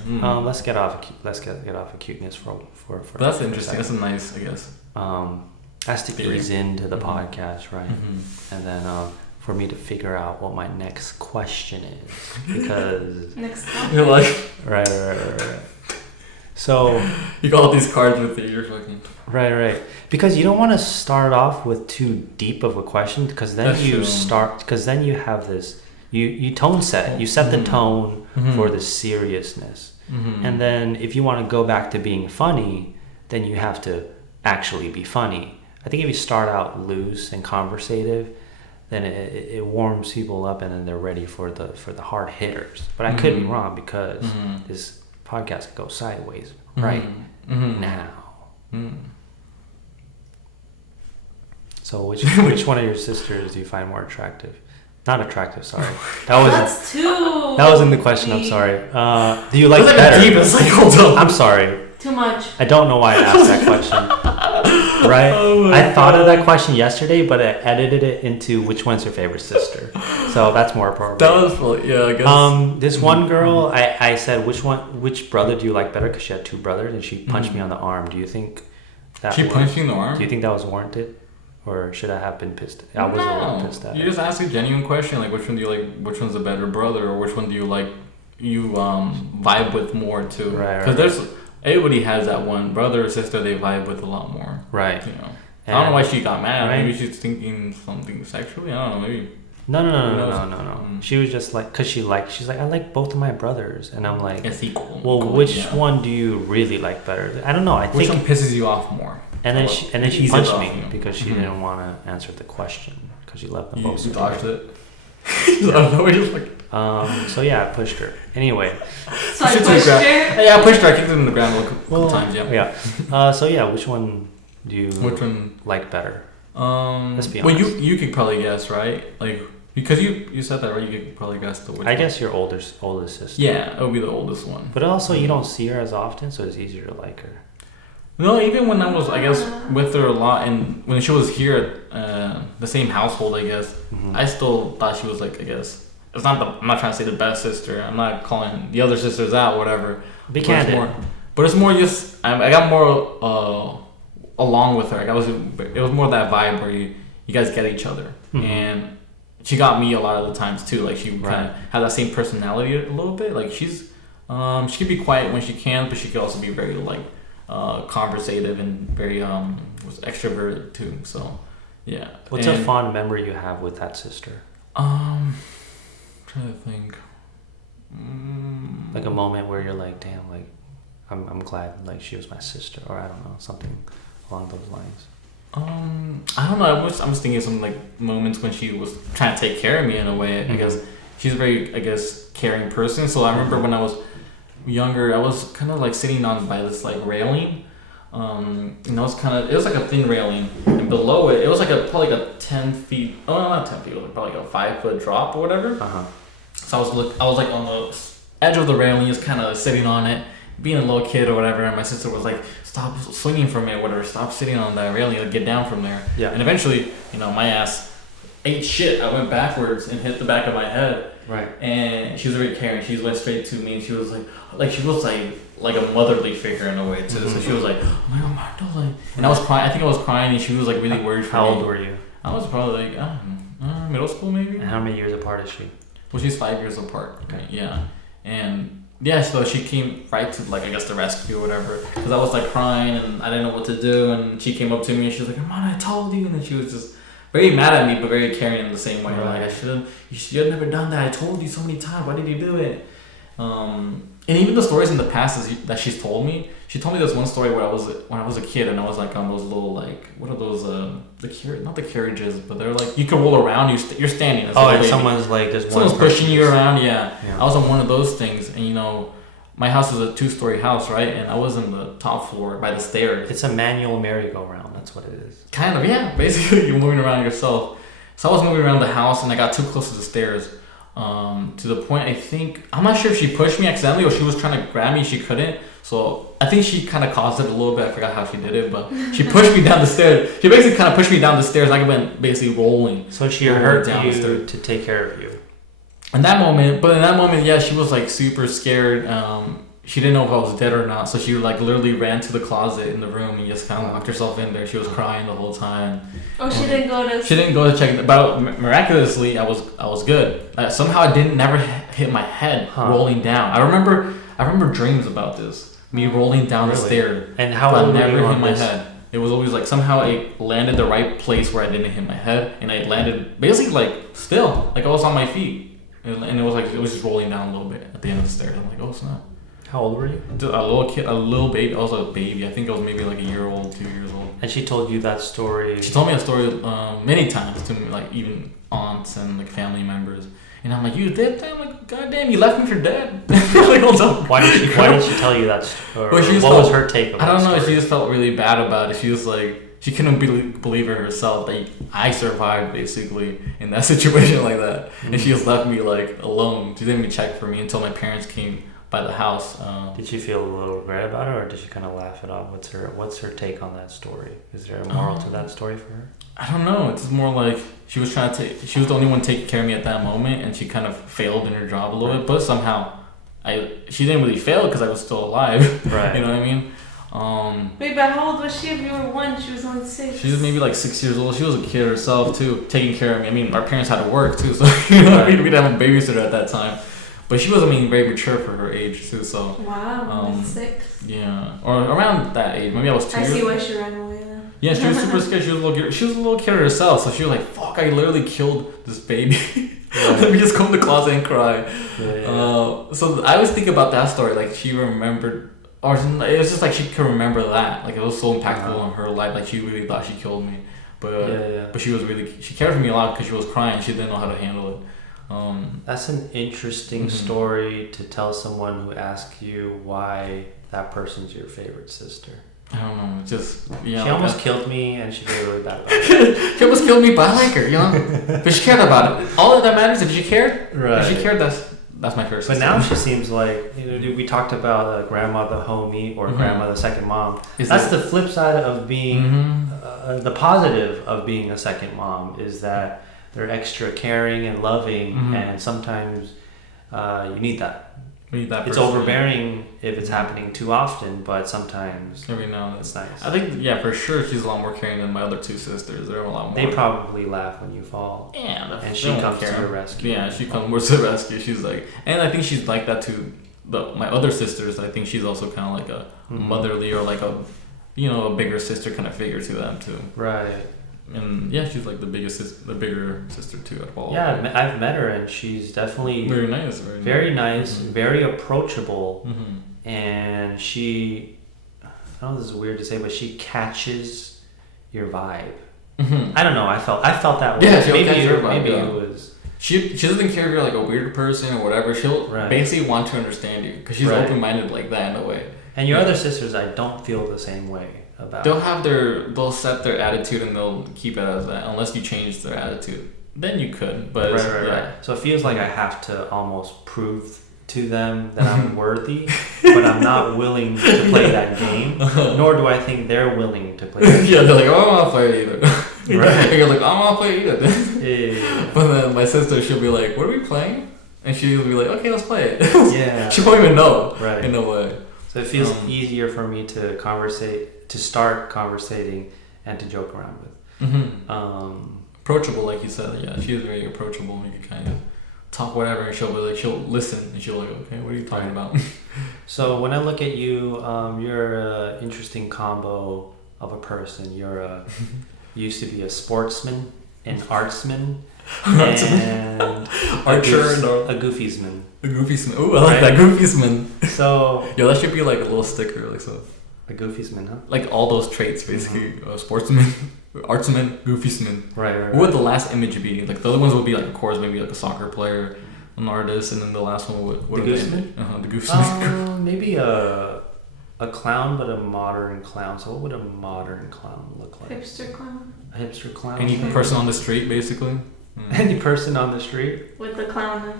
Let's get off of cuteness for That's interesting. That's a nice, I guess. Has to ease into the podcast, right? And then for me to figure out what my next question is, because Next topic. You're like right. So you got all these cards with you. You're fucking right. Because you don't want to start off with too deep of a question, because then you have this. You tone set. You set the tone for the seriousness, and then if you want to go back to being funny, then you have to actually be funny. I think if you start out loose and conversative, then it warms people up, and then they're ready for the hard hitters. But I could be wrong, because this podcast could go sideways right now. So which one of your sisters do you find more attractive? Not attractive, sorry. That's too. That was in the question. I'm sorry. Do you like better? Deep. It's like, hold on. I'm sorry. Too much. I don't know why I asked that question. Right? I thought of that question yesterday, but I edited it into which one's your favorite sister. So that's more appropriate. That was, yeah, I guess. This one girl, I said, which brother do you like better? Because she had two brothers, and she punched me on the arm. Do you think that She punched you in the arm? Do you think that was warranted? Or should I have been pissed? I was a little pissed at You it. just ask a genuine question, like which one do you like, which one's the better brother, or which one do you like, vibe with more too. Right. Because there's... Everybody has that one brother or sister they vibe with a lot more. Right. You know. I don't know why she got mad. Right? Maybe she's thinking something sexually. I don't know. Maybe. No. She was just like, she's like, I like both of my brothers, and I'm like, it's equal. Well, which one do you really like better? I don't know. Which one pisses you off more? And then she punched me because she didn't want to answer the question, because she left them both. You dodged it. I don't know. You're like. So yeah, I pushed her. Anyway. So I pushed her? Yeah, I pushed her. I kicked her in the ground a couple times, Yeah. So yeah, which one do you like better? Let's be honest. Well, you could probably guess, right? Like, because you said that, right? You could probably guess the which I guess your oldest sister. Yeah, it would be the oldest one. But also, you don't see her as often, so it's easier to like her. No, even when I was, I guess, with her a lot, and when she was here at the same household, I guess, I still thought she was like, I guess, I'm not trying to say the best sister. I'm not calling the other sisters out, whatever. Be candid. But it's more just, I got more along with her. It was more that vibe where you guys get each other, and she got me a lot of the times too. Like she kind of had that same personality a little bit. Like she could be quiet when she can, but she could also be very like conversative and very was extroverted too. So yeah. What's a fond memory you have with that sister? trying to think. Like a moment where you're like, damn, like I'm glad like she was my sister, or I don't know, something along those lines. I don't know. I was thinking of some like moments when she was trying to take care of me in a way. I guess she's a very, I guess, caring person. So I remember when I was younger, I was kind of like sitting on by this like railing. And it was like a thin railing, and below it was like probably like a 10 feet. Oh, not 10 feet. It was probably like a 5-foot drop or whatever. So I was like on the edge of the railing, just kind of sitting on it, being a little kid or whatever. And my sister was like, "Stop swinging from it, or whatever. Stop sitting on that railing. Like, get down from there." Yeah. And eventually, my ass ate shit. I went backwards and hit the back of my head. Right. And she was very caring. She went straight to me, and she was like a motherly figure in a way too. So she was like, "Oh my God, Armando!" Like, and I was crying. I think I was crying, and she was like really worried for me. How old were you? I was probably like, I don't know, middle school maybe. And how many years apart is she? Well, she's 5 years apart. Okay. Yeah. And yeah, so she came right to like, I guess, the rescue or whatever, because I was like crying and I didn't know what to do, and she came up to me and she was like, "Armando, I told you," and then she was just very mad at me, but very caring in the same way. Right. Like, you should have never done that. I told you so many times. Why did you do it? And even the stories in the past that she's told me. She told me this one story when I was a kid, and I was like on those little like, what are those not the carriages, but they're like you can roll around. You're standing. And someone's like someone's pushing you around. Yeah. Yeah. I was on one of those things, and my house is a 2-story house, right? And I was in the top floor by the stairs. It's a manual merry-go-round. That's what it is. Kind of, yeah. Basically, you're moving around yourself. So I was moving around the house, and I got too close to the stairs. To the point, I'm not sure if she pushed me accidentally or she was trying to grab me. She couldn't. So I think she kind of caused it a little bit. I forgot how she did it, but she pushed me down the stairs. She basically kind of pushed me down the stairs. I went basically rolling. So she hurt you to take care of you. In that moment, yeah, she was like super scared. She didn't know if I was dead or not, so she like literally ran to the closet in the room and just kind of locked herself in there. She was crying the whole time. Oh, she didn't go to. She didn't go to check, but miraculously, I was good. Somehow, I never hit my head rolling down. I remember dreams about this, me rolling down the stairs. And how I never hit my head. It was always like somehow I landed the right place where I didn't hit my head, and I landed basically like still, like I was on my feet, and it was just rolling down a little bit at the end of the stairs. I'm like, oh snap. How old were you? A little kid, a little baby. I was a baby. I think I was maybe like a year old, 2 years old. And she told you that story? She told me that story many times to me, like even aunts and like family members. And I'm like, "You did that?" I'm like, "God damn, you left me for dead." Like, hold on. Why did she tell you that story? What was her take on it? I don't know. She just felt really bad about it. She was like, she couldn't believe it herself that I survived basically in that situation like that. Mm-hmm. And she just left me like alone. She didn't even check for me until my parents came by the house. Did she feel a little regret about it, or did she kind of laugh it off? What's her take on that story? Is there a moral to that story for her? I don't know. It's more like she was she was the only one taking care of me at that moment, and she kind of failed in her job a little bit. But somehow, she didn't really fail because I was still alive. Right. You know what I mean? Wait, but how old was she if you were 1? She was only 6. She was maybe like 6 years old. She was a kid herself too, taking care of me. I mean, our parents had to work too, so we didn't have a babysitter at that time. But she was, very mature for her age too. So wow, 6. Yeah, or around that age. Maybe I was 2. I see why she ran away. Yeah, she was super scared. She was a little kid herself. So she was like, "Fuck! I literally killed this baby." Let me just go in the closet and cry. Yeah. So I always think about that story. Like she remembered, or it was just like she could remember that. Like it was so impactful on her life. Like she really thought she killed me. But but she cared for me a lot because she was crying. She didn't know how to handle it. That's an interesting story to tell someone who asks you why that person's your favorite sister. I don't know, just she almost killed me, and she felt really bad about it. She almost killed me, but I like her, but she cared about it. All that matters if she cared. Right. If she cared, that's my first. But now she seems like we talked about grandma the homie or grandma the second mom. That's the flip side of being the positive of being a second mom is that they're extra caring and loving, and sometimes you need that. It's overbearing if it's happening too often, but sometimes every now and then it's nice. I think, for sure, she's a lot more caring than my other 2 sisters. They're a lot more. They probably laugh when you fall. Yeah, and she comes to the rescue. Yeah, she comes more to the rescue. She's like, and I think she's like that too. My other sisters, I think she's also kind of like a motherly or like a bigger sister kind of figure to them too. Right. And yeah, she's like the bigger sister too at all. Yeah, I've met her, and she's definitely very nice. Very nice, Mm-hmm. very approachable, Mm-hmm. and she, I don't know, this is weird to say, but she catches your vibe. Mm-hmm. I don't know. I felt that way. Yeah, she'll maybe catch your vibe, maybe yeah. it was. She doesn't care if you're like a weird person or whatever. She'll basically want to understand you because she's open-minded like that in a way. And your other sisters, I don't feel the same way about. They'll set their attitude and they'll keep it as that unless you change their attitude. Then you could, but right. So it feels like I have to almost prove to them that I'm worthy, but I'm not willing to play that game. Nor do I think they're willing to play that game. Yeah, they're like, oh, I don't want to play it either. Right. And you're like, I don't want to play it either. Yeah. But then my sister, she'll be like, what are we playing? And she'll be like, okay, let's play it. Yeah. She won't even know. Right. In a way. So it feels easier for me to start conversating, and to joke around with. Mm-hmm. Approachable, like you said. Yeah, she is very approachable. You can kind of talk whatever, and she'll listen, and she'll be like, okay, what are you talking about? So when I look at you, you're an interesting combo of a person. You used to be a sportsman, an artsman, and archer, a goofiesman. A goofiesman. Ooh, I like that goofiesman. So yo, that should be like a little sticker, like so. A goofiesman, huh? Like all those traits, basically. Sportsman, artsman, goofiesman. Right. What would the last image be? Like the other ones would be like, of course, maybe like a soccer player, an artist, and then the last one would the goofiesman. The goofiesman. Maybe a clown, but a modern clown. So what would a modern clown look like? Hipster clown. A hipster clown. Any person on the street, basically. Any person on the street with the clown.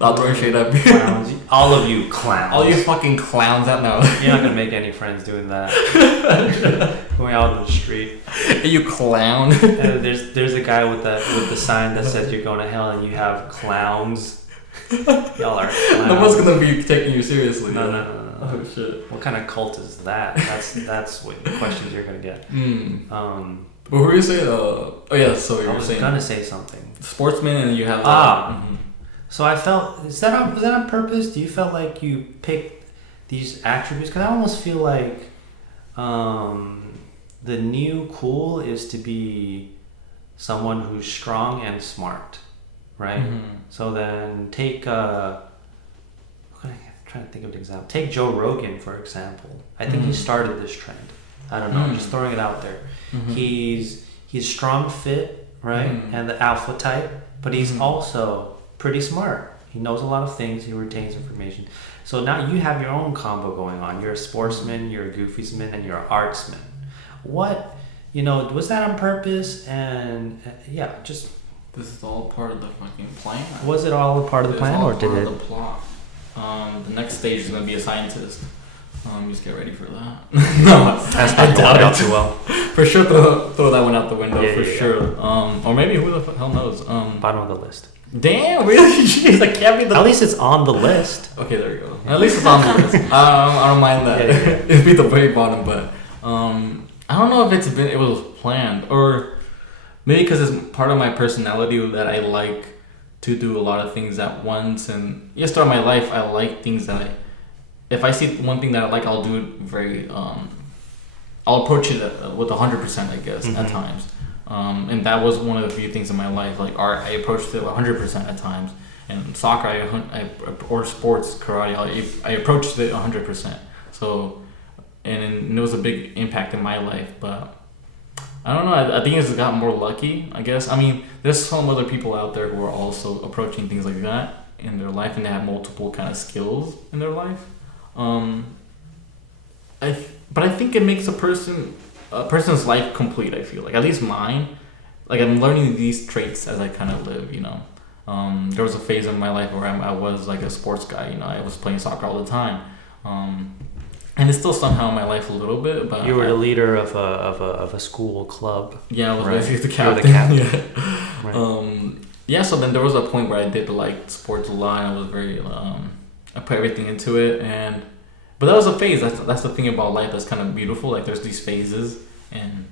I'll throw shade at you. Clowns. All of you clowns. All you fucking clowns out now. You're not gonna make any friends doing that. Going out on the street. You clown. And there's a guy with the sign that says you're going to hell, and you have clowns. Y'all are clowns. No one's gonna be taking you seriously. No. Oh shit. What kind of cult is that? That's what questions you're gonna get. What were you saying? So you were saying. I was gonna say something. Sportsman, and you have. So I felt, was that on purpose? Do you felt like you picked these attributes? Because I almost feel like the new cool is to be someone who's strong and smart, right? So then take I'm trying to think of an example. Take Joe Rogan, for example. I think he started this trend. I don't know. I'm just throwing it out there. He's strong, fit, right, and the alpha type, but he's also pretty smart. He knows a lot of things. He retains information. So now you have your own combo going on. You're a sportsman, you're a goofiesman, and you're an artsman. What, was that on purpose? And just. This is all part of the fucking plan. Was it all a part of the plan, or did it? The plot. The next stage is gonna be a scientist. Just get ready for that. No, that's not going out too well. For sure, throw that one out the window. Sure. Or maybe who the hell knows? Bottom of the list. Damn, really? Jeez, I can't be the. At least it's on the list. Okay, there you go. At least it's on the list. I don't mind that. It'd be the very bottom, but I don't know if it was planned, or maybe because it's part of my personality that I like to do a lot of things at once. And throughout my life, I like things that if I see one thing that I like, I'll do it very. I'll approach it with 100%, I guess, at times. And that was one of the few things in my life. Like art, I approached it 100% at times. And soccer, or sports, karate, I approached it 100%. So, and it was a big impact in my life. But I don't know. I think it's got more lucky, I guess. I mean, there's some other people out there who are also approaching things like that in their life, and they have multiple kind of skills in their life. But I think it makes a person's life complete. I feel like, at least mine. Like I'm learning these traits as I kind of live. There was a phase in my life where I was like a sports guy. I was playing soccer all the time, and it's still somehow in my life a little bit. But you were the leader of a school club. Yeah, I was basically the captain. Yeah. Right. So then there was a point where I did like sports a lot. And I was very I put everything into it, but that was a phase. That's the thing about life that's kind of beautiful. Like there's these phases, and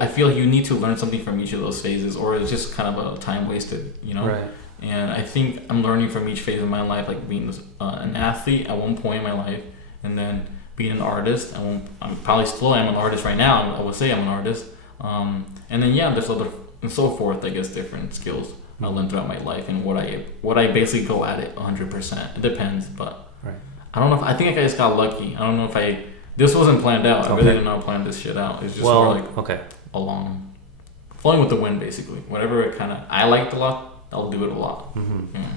I feel like you need to learn something from each of those phases, or it's just kind of a time wasted, Right. And I think I'm learning from each phase of my life, like being an athlete at one point in my life, and then being an artist. I'm probably still am an artist right now. I would say I'm an artist. And then there's other and so forth. I guess different skills I learned throughout my life, and what I basically go at it 100%. It depends, but right. I don't know. I think I just got lucky. I don't know if this wasn't planned out. I really did not plan this shit out. It's just more like along, flowing with the wind, basically. Whatever I liked a lot, I'll do it a lot. Mm-hmm. Yeah.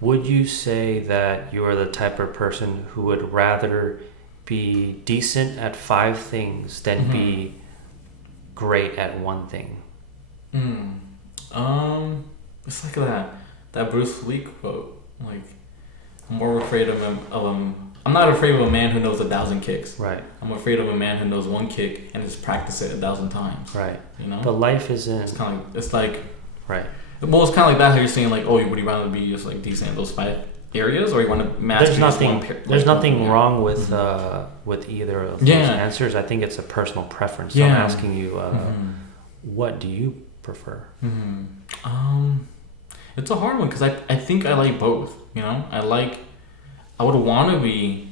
Would you say that you are the type of person who would rather be decent at 5 things than be great at one thing? It's like that Bruce Lee quote. Like, I'm more afraid of I'm not afraid of a man who knows 1,000 kicks. Right. I'm afraid of a man who knows 1 kick and just practice it 1,000 times. Right. You know. But life isn't. It's like. Right. Well, it's kind of like that. How you're saying, like, would you rather be just like decent in those 5 areas, or you want to master? There's nothing wrong with either of those answers. I think it's a personal preference. So I'm asking you, what do you prefer? It's a hard one because I think I like both. You know, I would want to be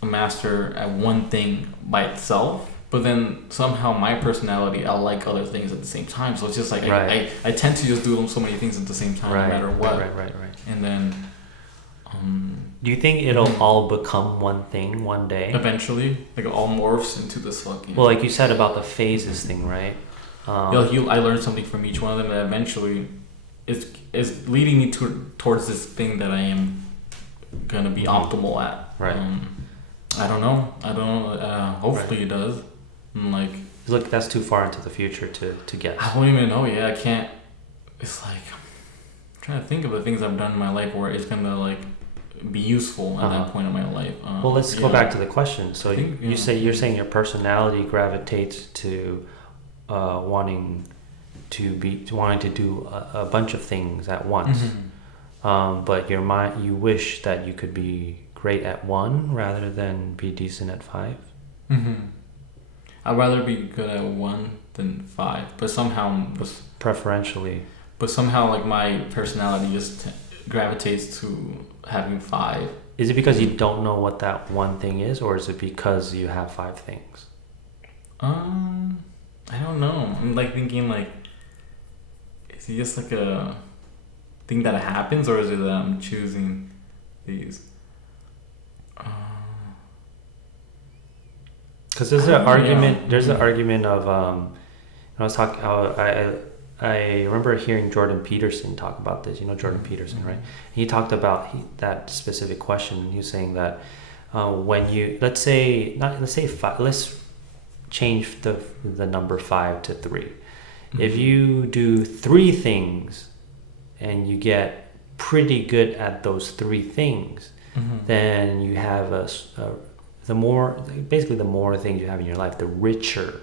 a master at one thing by itself, but then somehow my personality, I like other things at the same time. So it's just like I tend to just do so many things at the same time, no matter what. Right. And then, do you think it'll all become one thing one day? Eventually, like it all morphs into this fucking. Well, like you said about the phases thing, right? I learned something from each one of them, and eventually, is leading me towards this thing that I am gonna be optimal at. Right. I don't know. Hopefully it does. Like, look, that's too far into the future to guess. I don't even know. I can't. It's like I'm trying to think of the things I've done in my life where it's gonna like be useful at that point in my life. Well, let's go back to the question. So you're saying your personality gravitates to wanting to do a bunch of things at once, but you wish that you could be great at one rather than be decent at 5. I'd rather be good at 1 than 5, but somehow preferentially. But somehow, like, my personality just gravitates to having 5. Is it because you don't know what that one thing is, or is it because you have 5 things? I don't know. I'm like thinking, like, is it just like a thing that happens, or is it that I'm choosing these? Because there's an argument. There's an argument of I was talking. I remember hearing Jordan Peterson talk about this. You know Jordan Peterson, right? He talked about that specific question. He was saying that when you let's say 5. Let's change the number 5 to 3. If you do 3 things and you get pretty good at those 3 things, then you have the more things you have in your life, the richer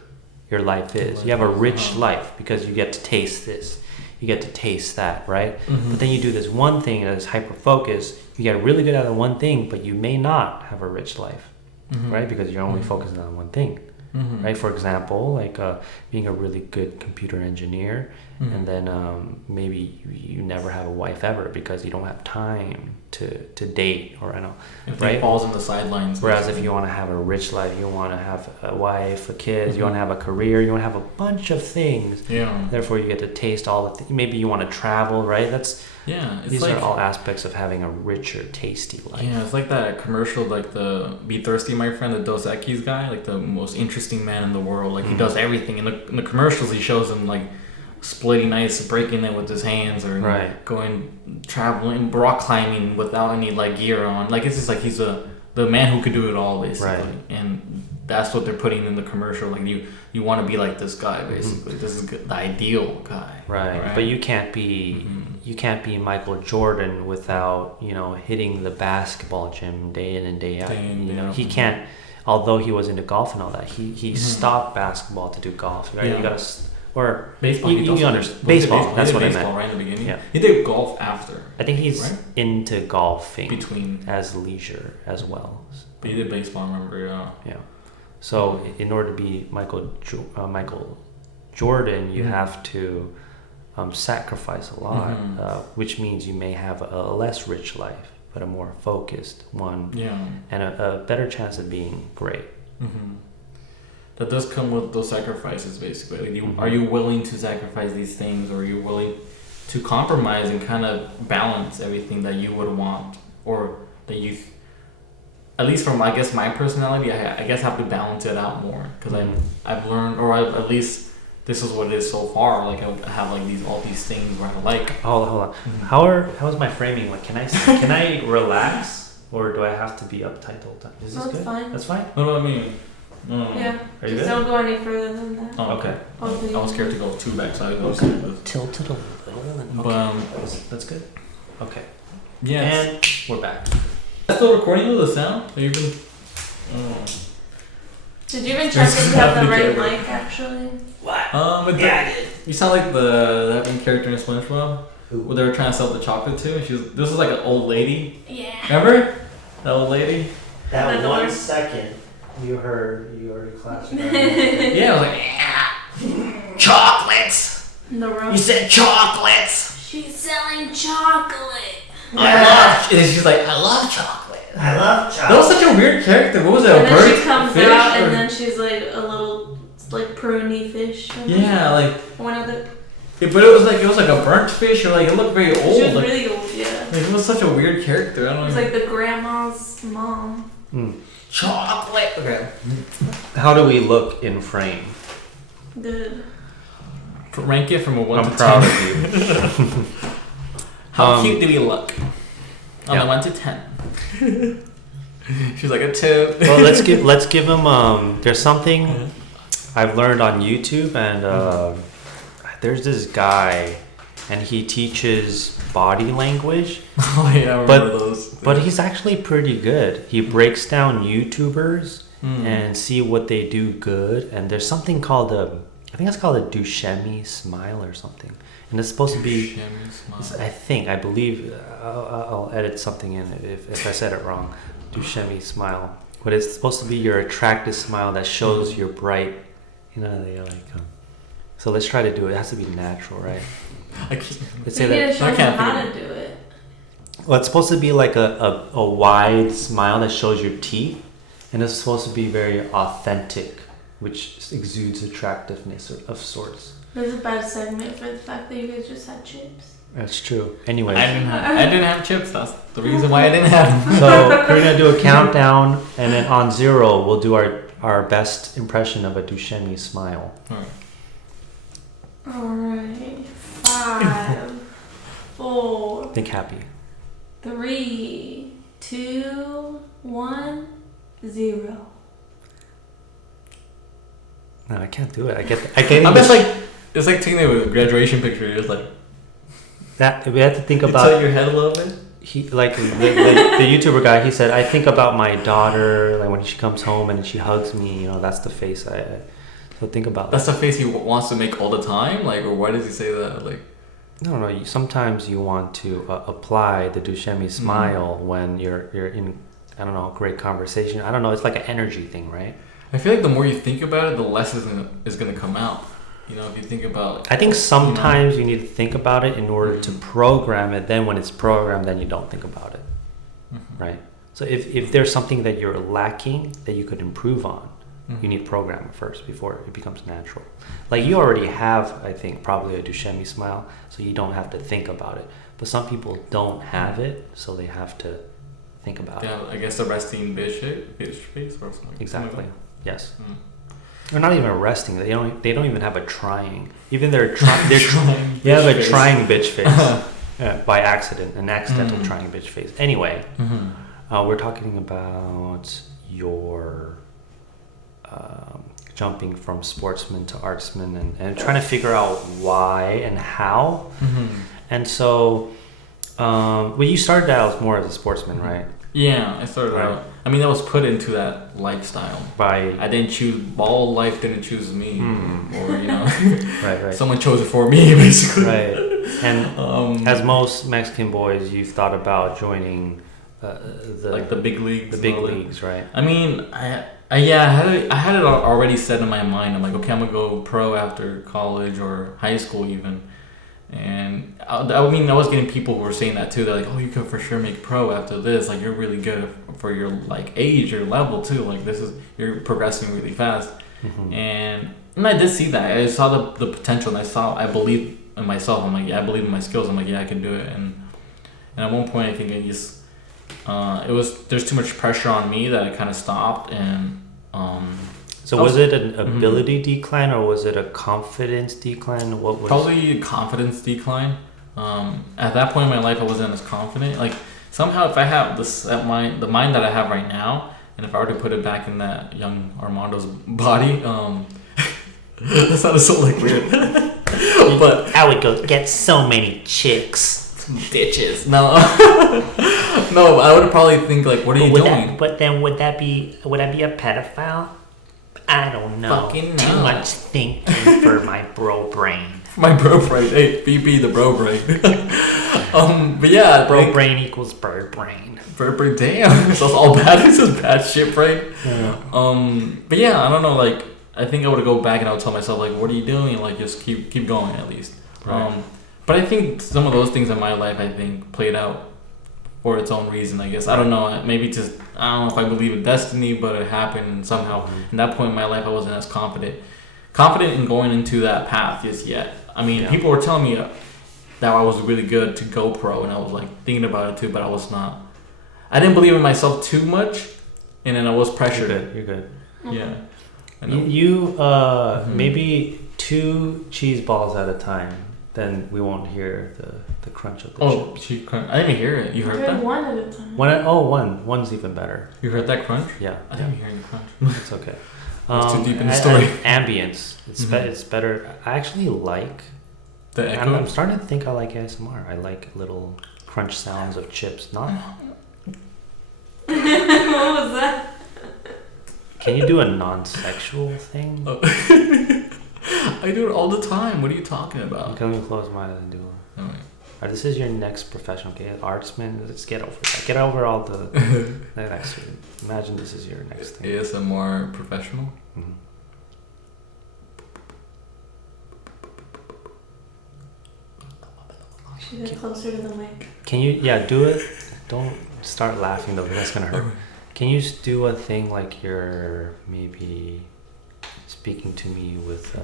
your life is. You have a rich life because you get to taste this, you get to taste that, right? But then you do this one thing that is hyper focused, you get really good at the one thing, but you may not have a rich life, right? Because you're only focusing on one thing. Right? For example, like being a really good computer engineer, and then maybe you never have a wife ever because you don't have time to date, or right? It falls in the sidelines. Whereas if you want to have a rich life, you want to have a wife, a kid, you want to have a career, you want to have a bunch of things. Yeah. Therefore, you get to taste all the things. Maybe you want to travel, right? These are all aspects of having a richer, tasty life. Yeah, it's like that commercial, like the Be Thirsty, My Friend, the Dos Equis guy, like the most interesting man in the world. Like he does everything. In the commercials, he shows him like splitting ice, breaking it with his hands, or going traveling, rock climbing without any like gear on. Like it's just like he's the man who could do it all, basically. And that's what they're putting in the commercial. Like you want to be like this guy, basically. This is the ideal guy. Right. But you can't be be Michael Jordan without hitting the basketball gym day in and day out. He can't. Although he was into golf and all that, he stopped basketball to do golf. Right? You gotta. Or baseball. You understand baseball. That's what I meant. Right in the beginning. Yeah. He did golf after. I think he's into golfing as leisure as well. But he did baseball. I remember. Yeah. So in order to be Michael Jordan, you have to sacrifice a lot, which means you may have a less rich life, but a more focused one, and a better chance of being great. that does come with those sacrifices. Basically, are you willing to sacrifice these things, or are you willing to compromise and kind of balance everything that you would want, or that you, at least from I guess my personality, I guess have to balance it out more because I've learned, or at least this is what it is so far. Like I have like all these things where I like. Hold on. How is my framing? Like, can I relax, or do I have to be uptight the whole time? Is this That's good? fine. That's fine. No, what I mean. No. Yeah. Are you Just good? don't go any further than that. Oh, Okay. I was scared to go too back, so I was scared of this. Tilted a little. And, But that's good. Okay. yeah. And we're back. Still recording with the sound? Have you been? Did you even check if you have the right mic actually? I did. You sound like that main character in SpongeBob. Where they were trying to sell the chocolate to. This was like an old lady. Yeah. Remember? That old lady? That The 1 door. second, you heard a class. Yeah, I was like, chocolates! In the room. You said chocolates! She's selling chocolate. And she's like, I love chocolate. I love chocolate. That was such a weird character. What was that? And A bird? then she comes Fish? out, Or- and then she's like a little like pruny fish. Yeah, like, One of the. but it was like a burnt fish, or like it looked very old. She was Like, really old. Yeah. it was such a weird character. I don't It was know. like the grandma's mom. Chocolate. Okay. How do we look in frame? Good. Rank it from a 1 I'm to proud 10. of you. How cute do we look? On Yeah. a 1 to 10. She's like a 2. Well, let's give him. There's something I've learned on YouTube, and there's this guy, and he teaches body language. Oh yeah, I remember those. But he's actually pretty good. He breaks down YouTubers and see what they do good. And there's something called I think it's called a Duchenne smile or something. And it's supposed to be, I believe, I'll edit something in if I said it wrong. Duchenne smile. But it's supposed to be your attractive smile that shows you're bright. You know, they like. So let's try to do it. It has to be natural, right? I can't. Let's You say need to that. show I them can't how think to do it. Well, it's supposed to be like a wide smile that shows your teeth, and it's supposed to be very authentic, which exudes attractiveness of sorts. There's a bad segment for the fact that you guys just had chips. That's true. Anyway, I didn't have chips. That's the reason why I didn't have them. so we're gonna do a countdown, and then on 0, we'll do our best impression of a Duchenne smile. Alright. 5, 4, Think happy. 3, 2, 1, 0. No, I can't do it. I can't. I'm just like, it's like taking a graduation picture. It's like, that. We have to think tilt about. your head a little bit. He like the YouTuber guy. He said, "I think about my daughter, like when she comes home and she hugs me. You know, that's the face I." So think about That's that. the face he wants to make all the time. Like, or why does he say that? Like, No. Sometimes you want to apply the Duchenne smile when you're in, I don't know, great conversation. I don't know. It's like an energy thing, right? I feel like the more you think about it, the less is gonna come out. You know, if you think about. I think sometimes you need to think about it in order to program it. Then when it's programmed, then you don't think about it, right? So if there's something that you're lacking that you could improve on, you need to program it first before it becomes natural. Like you already have, I think, probably a Duchenne smile, so you don't have to think about it. But some people don't have it, so they have to think about it. Yeah, I guess the resting bitch face or something. Exactly. Yes. They're not even resting. They don't even have a trying. Even they're they have a trying bitch face by accident, an accidental trying bitch face. Anyway, we're talking about your jumping from sportsman to artsman and trying to figure out why and how. And so, well, you started out more as a sportsman, right? Yeah, I started out. I mean, I was put into that lifestyle. I didn't choose. Ball life didn't choose me, or you know, right. Someone chose it for me, basically. Right. And as most Mexican boys, you thought about joining the big leagues. The big leagues, right? I mean, I had it already set in my mind. I'm like, okay, I'm gonna go pro after college or high school even. And I mean, I was getting people who were saying that too. They're like, "Oh, you could for sure make pro after this. Like, you're really good for your like age or level too. Like, you're progressing really fast." And I did see that. I saw the potential, and I believe in myself. I'm like, yeah, I believe in my skills. I'm like, yeah, I can do it. And at one point, I think I just there's too much pressure on me that I kind of stopped. And so was it an ability decline or was it a confidence decline? What was probably a confidence decline. At that point in my life, I wasn't as confident. Like somehow, if I have the mind that I have right now, and if I were to put it back in that young Armando's body, that sounded so like weird. But I would go get so many chicks, bitches. No, no. I would probably think like, what are you doing? But then would I be a pedophile? I don't know. Fucking Too no. much thinking for my bro brain. My bro brain. Hey, BP the bro brain. But yeah, bro brain equals bird brain. Bird brain. Damn, so it's all bad. This is bad shit brain. Yeah. But yeah, I don't know. Like, I think I would go back and I would tell myself like, what are you doing? Like, just keep going at least. Right. But I think some of those things in my life, I think, played out for its own reason. I guess I don't know. Maybe just I don't know if I believe in destiny, but it happened, and somehow in that point in my life, I wasn't as confident in going into that path just yet. I mean, people were telling me that I was really good to go pro, and I was like thinking about it too, but I was not. I didn't believe in myself too much, and then I was pressured. You're good. Yeah. You maybe 2 cheese balls at a time. Then we won't hear the crunch of the chips. I didn't even hear it. You heard that? One at a time. One's even better. You heard that crunch? Yeah. I didn't hear the crunch. It's okay. It's too deep in the story. Ambience. It's better. I actually like the echo. I'm starting to think I like ASMR. I like little crunch sounds of chips. Not. What was that? Can you do a non-sexual thing? I do it all the time. What are you talking about? Can we close my eyes and do it? Right, this is your next professional artsman. Let's get over that. Get over all the next. Imagine this is your next thing. ASMR professional. Mm-hmm. Should get closer to the mic. Can you? Yeah, do it. Don't start laughing though. That's gonna hurt. Can you do a thing like you're maybe speaking to me with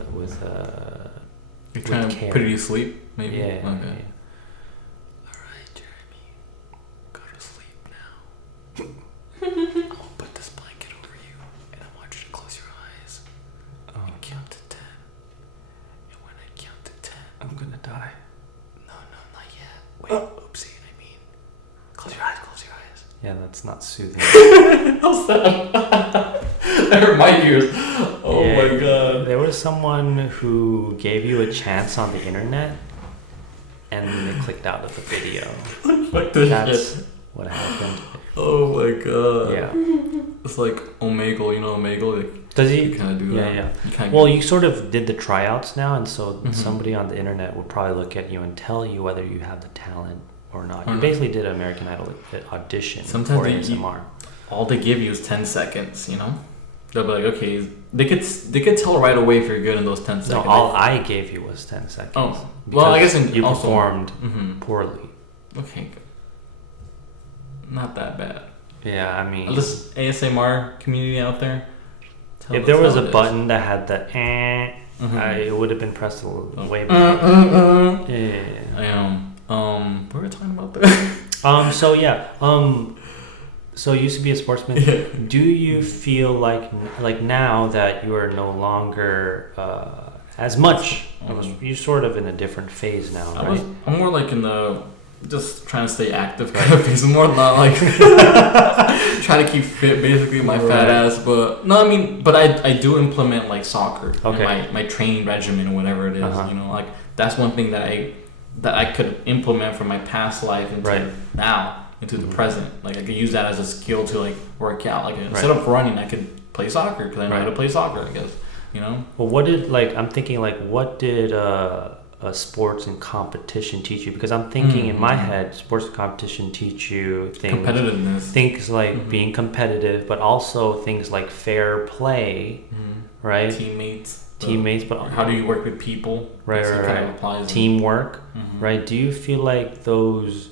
you're trying to put it to sleep, maybe? Yeah. Okay. Yeah. Alright, Jeremy. Go to sleep now. I'll put this blanket over you and I want you to close your eyes. And count to 10. And when I count to 10, I'm gonna die. No, not yet. Wait, oopsie, I mean. Close your eyes. Yeah, that's not soothing. How's that? That hurt my ears. Oh yeah, my god. There was someone who gave you a chance on the internet and they clicked out of the video. Fuck this That's shit. what happened. Oh my god. Yeah. It's like Omegle, you know Omegle? Like, does he? You kind of do that. Yeah. Well, you sort of did the tryouts now, and so somebody on the internet will probably look at you and tell you whether you have the talent or not. You basically did an American Idol audition for ASMR. All they give you is 10 seconds, you know? They'll be like, okay, they could tell right away if you're good in those 10 seconds. No, all I gave you was 10 seconds. Oh, well, I guess you performed poorly. Okay, not that bad. Yeah, I mean, this ASMR community out there. If there was a button that had the it would have been pressed way before. Yeah. We were talking about that. So yeah. So you used to be a sportsman. Yeah. Do you feel like now that you are no longer as much? You're sort of in a different phase now, right? I'm more like in the just trying to stay active kind of phase. More not like trying to keep fit, basically my fat ass. But no, I mean, but I do implement like soccer. Okay. My training regimen or whatever it is. You know, like that's one thing that I could implement from my past life into now into the present. Like I could use that as a skill to like work out. Like instead of running, I could play soccer because I know how to play soccer. I guess Well, what did I'm thinking what did sports and competition teach you? Because I'm thinking in my head, sports and competition teach you things like being competitive, but also things like fair play, right? teammates, but how do you work with people? Right, so right, kind right. of applies Teamwork, right? Do you feel like those?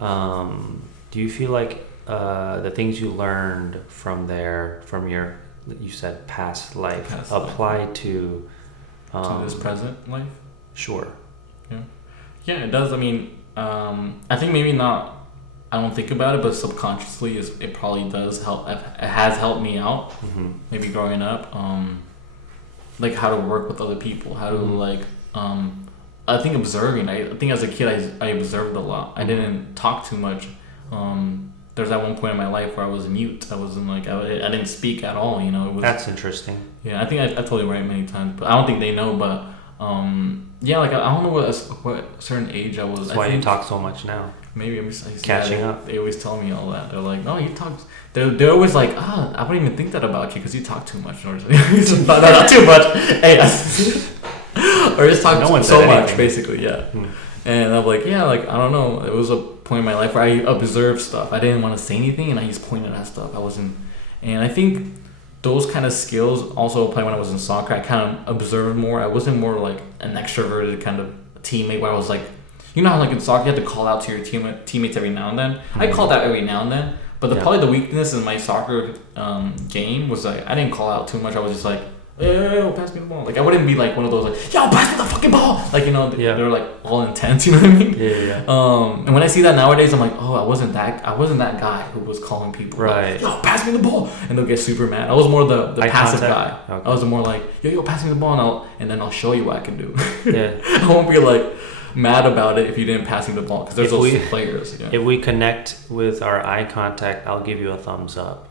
Do you feel like the things you learned from your, you said past life, apply to this present life? Sure. Yeah, it does. I mean, I think maybe not. I don't think about it, but subconsciously, it probably does help. It has helped me out. Maybe growing up, like how to work with other people, how to like. I think observing. I think as a kid, I observed a lot. I didn't talk too much. There's that one point in my life where I was mute. I wasn't like I didn't speak at all. You know, it was. That's interesting. Yeah, I think I told you right many times, but I don't think they know. But yeah, like I don't know what certain age I was. That's why you talk so much now. Maybe I'm just catching up. They always tell me all that. They're like, "No, you talk." They're always like, I wouldn't even think that about you because you talk too much." Or not too much. Hey, or just talk so much, basically. Yeah. And I'm like, yeah, like I don't know. It was a point in my life where I observed stuff. I didn't want to say anything, and I just pointed at stuff. I wasn't, and I think those kind of skills also apply when I was in soccer. I kind of observed more. I wasn't more like an extroverted kind of teammate where I was like, you know how like in soccer you have to call out to your teammates every now and then. I called out every now and then, but probably the weakness in my soccer game was like I didn't call out too much. I was just like, yo, pass me the ball. Like I wouldn't be like one of those like, yo, pass me the fucking ball. Like you know, they're like all intense. You know what I mean? Yeah. And when I see that nowadays, I'm like, oh, I wasn't that guy who was calling people. Right. Like, yo, pass me the ball, and they'll get super mad. I was more the passive guy. Okay. I was more like, yo, pass me the ball, and then I'll show you what I can do. Yeah. I won't be like mad about it if you didn't pass me the ball because there's those players. Yeah. If we connect with our eye contact, I'll give you a thumbs up.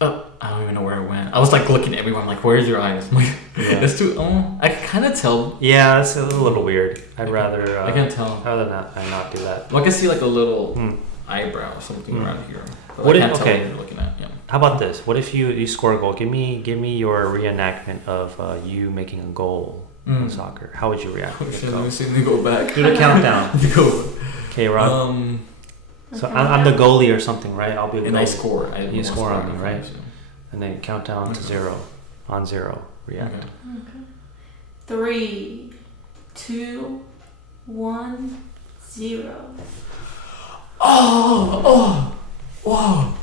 Oh, I don't even know where it went. I was like looking at everyone. I'm like, where's your eyes? I'm like, it's too. I can kind of tell. Yeah, it's a little weird. I'd rather. I can't tell. Rather than I not do that. Well, I can see like a little eyebrow or something around here. But What I if, can't tell okay. what you're looking at. Yeah. How about this? What if you score a goal? Give me your reenactment of you making a goal in soccer. How would you react? Oh, shit, let me see. Let me go back. Do the countdown. Go. Okay, Rod. So I'm the goalie or something, right? I'll be the and goalie. I score. You score on me, right? So. And then count down to 0. On 0, react. Okay. 3, 2, 1, 0. Oh, whoa.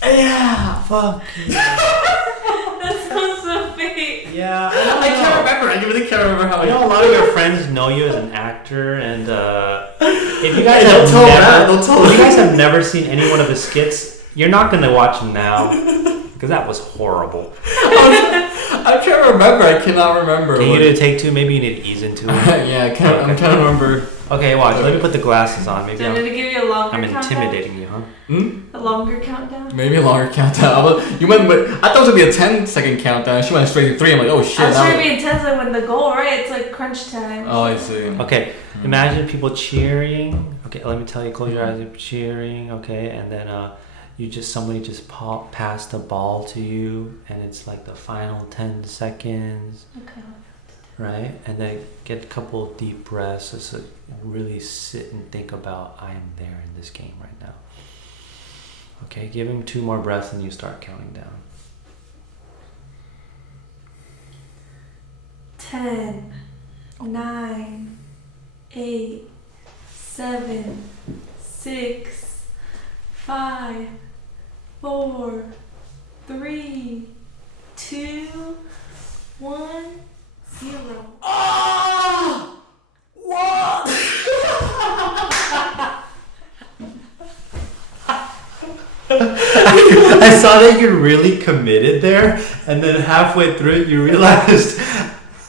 Yeah, fuck. That sounds so fake. Yeah, I can't remember. I really can't remember how. I know a lot of your friends know you as an actor, and if you guys you guys have never seen any one of his skits, you're not gonna watch him now because that was horrible. I'm trying to remember. I cannot remember. Can you do a take 2? Maybe you need to ease into it. Yeah, I'm trying to remember. Okay, watch. Let me put the glasses on. Maybe Do you want me to give you a longer I'm countdown? intimidating you, huh? A longer countdown? Maybe a longer countdown. You went, but I thought it was gonna be a 10-second countdown. She went straight to 3. I'm like, oh shit. I was trying to be intense like when the goal, right? It's like crunch time. Oh, I see. Okay, imagine people cheering. Okay, let me tell you. Close your eyes. You're cheering. Okay, and then somebody just pass the ball to you, and it's like the final 10 seconds. Okay. Right, and then get a couple of deep breaths. Just really sit and think about I am there in this game right now. Okay, give him 2 more breaths and you start counting down. 10, 9, 8, 7, 6, 5, 4, 3, 2, 1, 0. Oh! What? I saw that you're really committed there, and then halfway through it, you realized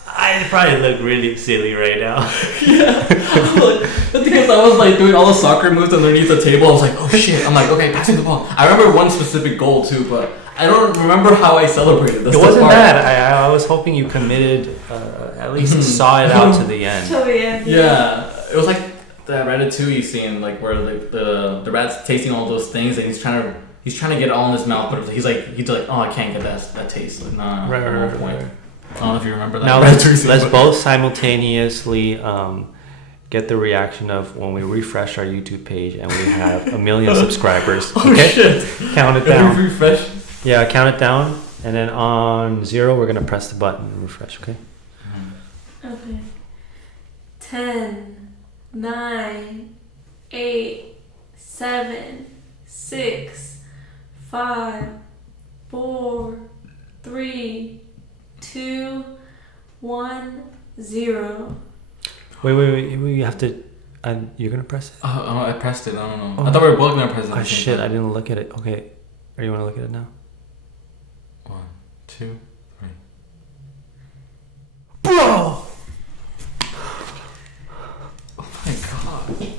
I probably look really silly right now. Yeah. That's because I was like doing all the soccer moves underneath the table. I was like, oh shit. I'm like, okay, pass me the ball. I remember one specific goal too, but I don't remember how I celebrated. It wasn't bad. I was hoping you committed, at least saw it out to the end. Till the end. Yeah. It was like that Ratatouille scene, like where the rat's tasting all those things, and he's trying to get it all in his mouth, but he's like, oh, I can't get that taste. Like, nah, Right. I don't know if you remember that. Now let's both simultaneously get the reaction of when we refresh our YouTube page and we have 1 million subscribers. Oh Okay? shit! Count it down. Refresh. Yeah, count it down, and then on 0, we're gonna press the button and refresh. Okay. Okay. 10, 9, 8, 7, 6, 5, 4, 3, 2, 1, 0. Wait. You have to. You're gonna press it. I pressed it. I don't know. Oh. I thought we were both gonna press it. Oh shit! I didn't look at it. Okay. Are you wanna look at it now? 1, 2, 3. Bro! Oh my god.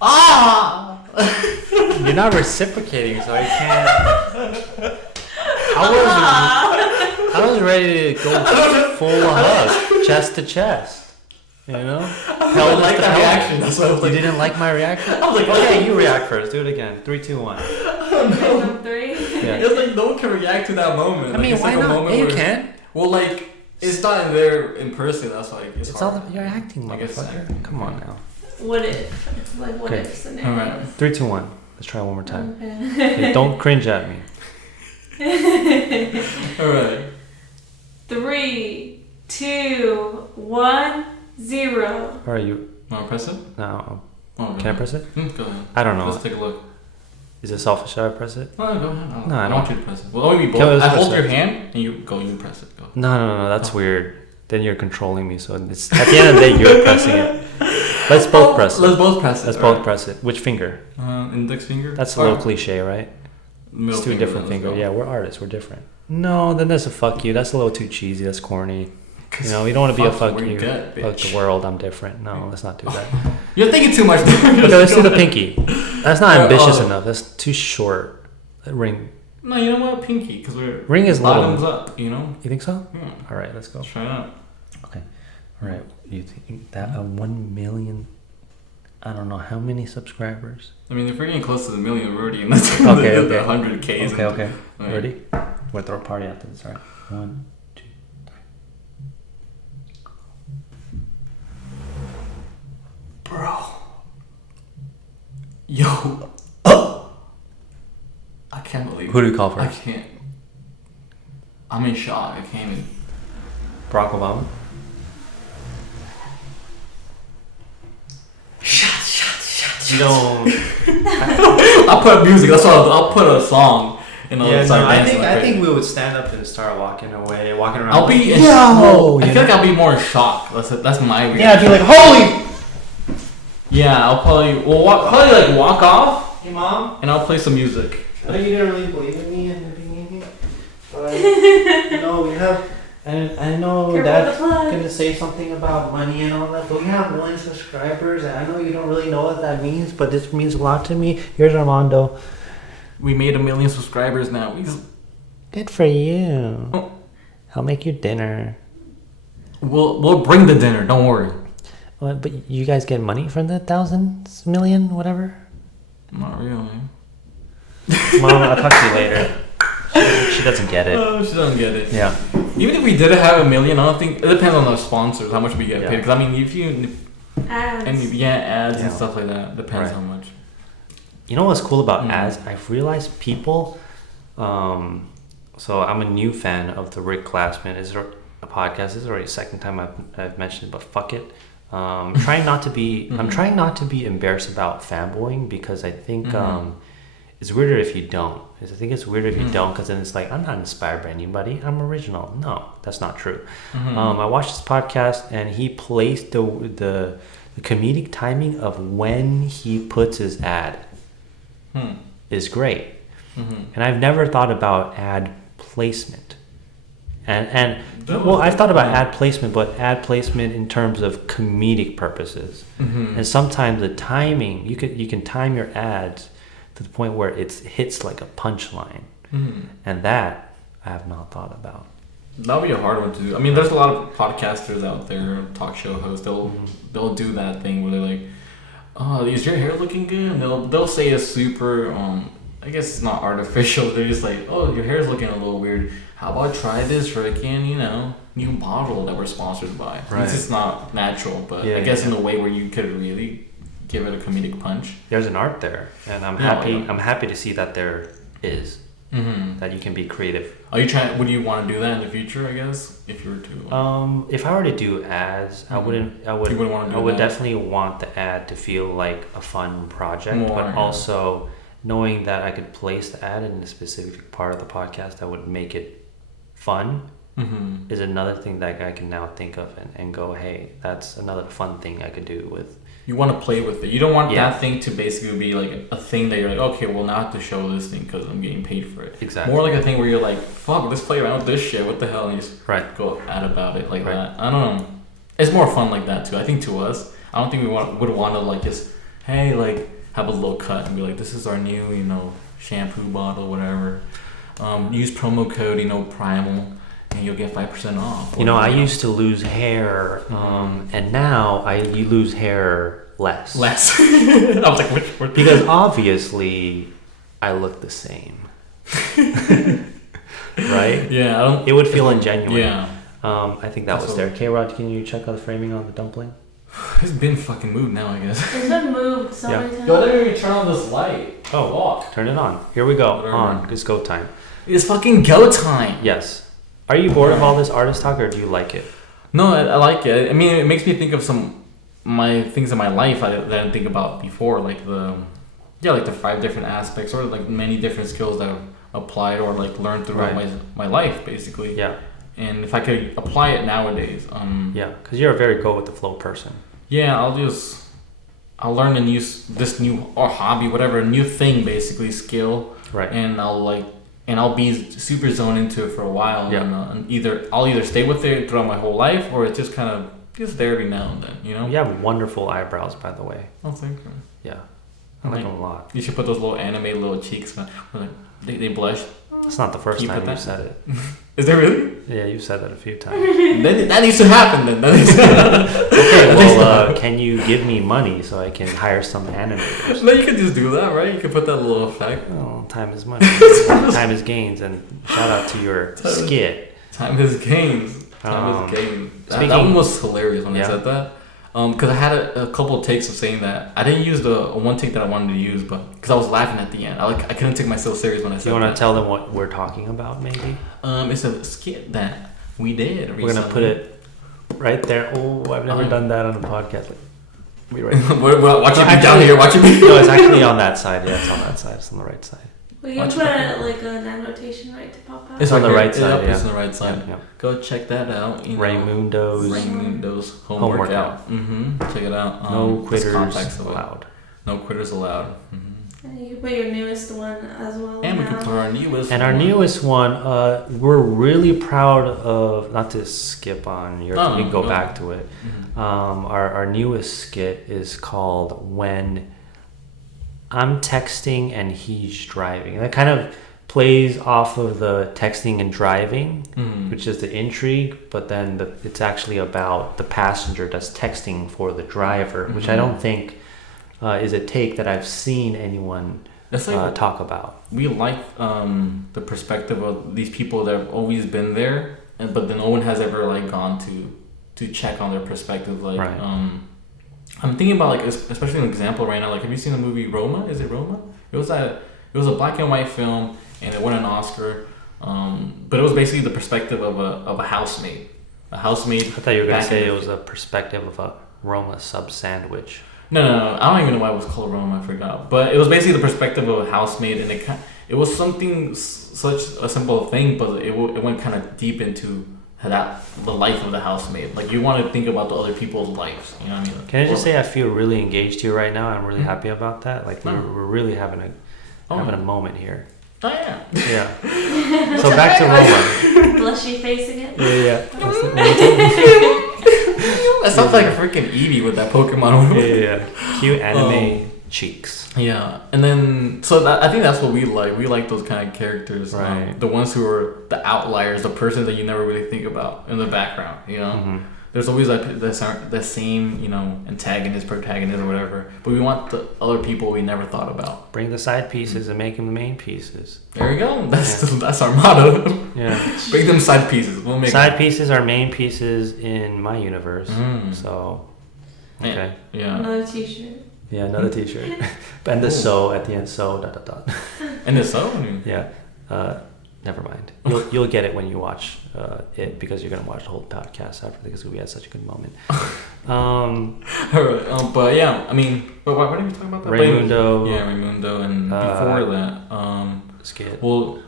Ah! You're not reciprocating, so I can't. I was ready to go full hug, chest to chest. You know? I don't like that reaction. That's what I was You like. didn't like my reaction? I was like, Okay, you react first. Do it again. 3, 2, 1. Random 3. Yeah. It's like no one can react to that moment. I Like, mean, it's why like a not? moment Yeah, you where- can. Well, like it's not there in person. That's like it's It's all hard. you're acting, I guess motherfucker. Come on now. What if? It's like what Okay. if scenarios. Alright. 3, 2, 1. Let's try one more time. Okay. Hey, don't cringe at me. All right. 3, 2, 1, 0. Or are you? Want to press it? No. Oh, Can I press it? Go ahead. I don't know. Let's take a look. Is it selfish that I press it? No, go ahead. No, I I don't. want you to press it. Well, only we both. Okay, let's I press hold your it. hand and you go. You press it. Go. No. That's weird. Then you're controlling me. So it's at the end of the day, you're pressing it. Let's both press it. Let's both press it. Let's all both right. press it. Which finger? Index finger. That's a Or little cliche, right? middle It's two finger, different let's fingers. go. Yeah, we're artists. We're different. No, then that's a fuck you. That's a little too cheesy. That's corny. You know, you don't want to be a fuck where you. get, Fuck bitch. the world. I'm different. No, let's not do that. You're thinking too much. Okay, let's do the pinky. That's not Yeah, ambitious enough. That's too short. That ring. No, you know what? Pinky, because we're Ring is little. bottoms up. You know. You think so? Yeah. All right, let's go. Let's try it out. Okay. All right. You think that 1 million? I don't know how many subscribers. I mean, if we're getting close to the million, we're already in the Okay, the okay. 100Ks. Okay. Okay. Right. Ready? We'll throw a party after this. All right. 1, 2, 3. Bro. Yo. I can't believe Who do we call I first? can't. I'm in shock. I can't even. Barack Obama. You don't. I'll put music. That's what I'll put a song. And I'll start dancing like I crazy. think we would stand up and start walking away, walking around. I'll be. In, Yo, I feel like I'll be more in shock. That's my reaction. Yeah, I'd be like, holy. Yeah, I'll probably walk off Hey, mom. and I'll play some music. I know you didn't really believe in me in the beginning, but no, we have. And I know Careful Dad's with the plug. gonna say something about money and all that, but we have 1 million subscribers, and I know you don't really know what that means, but this means a lot to me. Here's Armando. We made 1 million subscribers now. Good for you. Oh. I'll make you dinner. We'll bring the dinner. Don't worry. What? But you guys get money from the 1,000 million, whatever. Not really. Mom, I'll talk to you later. She doesn't get it. Oh, she doesn't get it. Yeah. Even if we didn't have 1 million, I don't think it depends on the sponsors how much we get Yeah. paid. Because I mean, if you Ads. ads and Yeah. stuff like that, depends Right. how much. You know what's cool about Mm. ads? I've realized people. So I'm a new fan of the Rick Glassman. Is there a podcast? This is already the second time I've mentioned it, but fuck it. Trying not to be. I'm trying not to be embarrassed about fanboying because I think it's weirder if you don't. I think it's weirder if you don't because then it's like I'm not inspired by anybody. I'm original. No, that's not true. I watched this podcast and he placed the comedic timing of when he puts his ad is great. And I've never thought about ad placement. And well, I've thought about ad placement, but ad placement in terms of comedic purposes. And sometimes the timing, you can time your ads to the point where it hits like a punchline. And that I have not thought about. That would be a hard one to do. I mean, there's a lot of podcasters out there, talk show hosts. They'll do that thing where they're like, "Oh, is your hair looking good?" And they'll say a super I guess it's not artificial. They're just like, oh, your hair's looking a little weird. How about try this freaking, new bottle that we're sponsored by. Right. It's just not natural, but Yeah, I guess in a way where you could really give it a comedic punch. There's an art there, and I'm happy to see that there is. Mm-hmm. That you can be creative. Are you trying? Would you want to do that in the future? I guess if you were to. If I were to do ads, I wouldn't. I would. You wouldn't want to do I would that? Definitely want the ad to feel like a fun project, More, but yeah. also knowing that I could place the ad in a specific part of the podcast that would make it fun. Mm-hmm. Is another thing that I can now think of and go, hey, that's another fun thing I could do with. You want to play with it. You don't want that thing to basically be like a thing that you're like, okay, well, now I have to show this thing because I'm getting paid for it. Exactly. More like a thing where you're like, fuck, let's play around with this shit. What the hell? And you just go at about it like that. I don't know. It's more fun like that too. I think to us, I don't think we would want to like just, hey, like have a little cut and be like, this is our new, shampoo bottle, whatever. Use promo code, Primal. And you'll get 5% off. I used to lose hair, and now you lose hair less. I was like, which? Because obviously, I look the same. Right? Yeah. It would feel ingenuine. Yeah. I think that was there. K-Rod, can you check out the framing on the dumpling? It's been fucking moved now, I guess. It's been moved so many times. Yo, let me turn on this light. Oh, turn it on. Here we go. On. It's go time. It's fucking go time. Yes. Are you bored of all this artist talk, or do you like it? No, I like it. I mean, it makes me think of my things in my life that I didn't think about before, like the 5 different aspects, or like many different skills that I've applied or like learned throughout my life, basically. Yeah. And if I could apply it nowadays, because you're a very go with the flow person. Yeah, I'll learn this new or hobby, whatever, a new thing, basically skill. Right. And I'll be super zoned into it for a while. Yeah. And I'll either stay with it throughout my whole life, or it's just kind of just there every now and then, You have wonderful eyebrows, by the way. Oh, thank you. Yeah. I like them a lot. You should put those little anime little cheeks. They blush. It's not the first time you said it. Is there really? Yeah, you said that a few times. That needs to happen then. Okay, well, can you give me money so I can hire some animators? No, you could just do that, right? You could put that little effect. Oh, time is money. Time is gains, and shout out to your skit. Time is gains. Time is gains. That one was hilarious when I said that. Because I had a couple of takes of saying that. I didn't use the one take that I wanted to use, but because I was laughing at the end. I couldn't take myself serious when I said that. You want to tell them what we're talking about, maybe? It's a skit that we did recently. We're going to put it right there. Oh, I've never done that on a podcast. Watch it be down here. Watch it be. No, it's actually on that side. Yeah, it's on that side. It's on the right side. Well, you put like an annotation right to pop out. It's on the right side. It's on the right side. Yeah. Go check that out. Raymundo's home workout. Check it out. No quitters allowed. No quitters allowed. And you put your newest one as well. And we can put our newest. And our newest one, we're really proud of. Not to skip on your. We can go back to it. Our newest skit is called When I'm Texting and He's Driving. And that kind of plays off of the texting and driving, which is the intrigue, but then it's actually about the passenger that's texting for the driver, which I don't think is a take that I've seen anyone talk about. We like the perspective of these people that have always been there, but then no one has ever gone to check on their perspective. I'm thinking about especially an example right now. Have you seen the movie Roma? Is it Roma? It was a black and white film, and it won an Oscar. But it was basically the perspective of a housemaid. A housemaid. I thought you were gonna say it was a perspective of a Roma sub sandwich. No. I don't even know why it was called Roma. I forgot. But it was basically the perspective of a housemaid, and it was something such a simple thing, but it went kind of deep into the life of the housemaid. You want to think about the other people's lives. You know what I mean? Can I just say I feel really engaged here right now. I'm really happy about that. We're really having a moment here. Oh yeah. Yeah. So back to Roma. Blushy face again. Yeah. That sounds like a freaking Eevee with that Pokemon. Yeah. Cute anime cheeks. Yeah, and then I think that's what we like. We like those kind of characters, right? The ones who are the outliers, the persons that you never really think about in the background. there's always like the same, you know, antagonist, protagonist, or whatever. But we want the other people we never thought about. Bring the side pieces and make them the main pieces. There we go. That's our motto. Yeah. Bring them side pieces. We'll make side pieces are main pieces in my universe. So, okay. Yeah. Another T-shirt. Yeah, another T-shirt. And the so at the end. So ... And the so. Yeah. Never mind. You'll get it when you watch it, because you're gonna watch the whole podcast after, because we had such a good moment. But yeah, I mean, but why are we talking about that? Raymundo. Yeah, Raymundo, and before that, Skit. Well,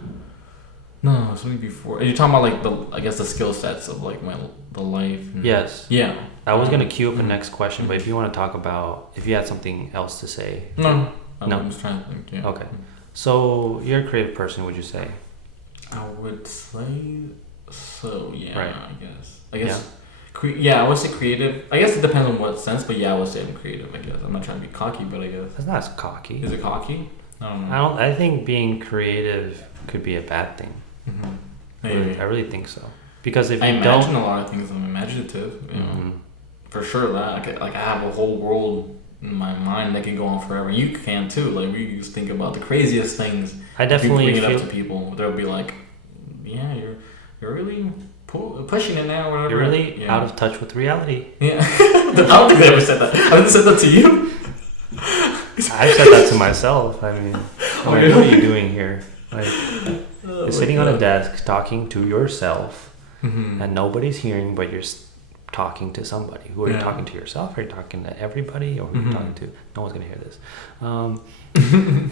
no, something before. You're talking about like the skill sets of like the life. Yes. Yeah. I was gonna queue up a next question, but if you want to talk about, if you had something else to say. No. No. I'm just trying to think. Yeah. Okay. So you're a creative person, would you say? I would say so. Yeah. Right. I guess. Yeah. I would say creative. I guess it depends on what sense, but yeah, I would say I'm creative. I guess I'm not trying to be cocky, but I guess That's not as cocky. Is it cocky? I don't know. I think being creative could be a bad thing. Mm-hmm. I really think so. Because if I you imagine don't, a lot of things. I'm imaginative. You know, Mhm. for sure. That I have a whole world in my mind that can go on forever. You can too. Like we just think about the craziest things. I definitely if you bring it feel up to people. They'll be like, "Yeah, you're really pushing it now." Whatever. you're really out of touch with reality. Yeah. I don't think they ever said that. I haven't said that to you. I said that to myself. I mean, what are you doing here? Like, you're sitting on a desk talking to yourself, and nobody's hearing, but you're talking to somebody. Who are you talking to? Yourself? Are you talking to everybody? Or who are you talking to? No one's gonna hear this.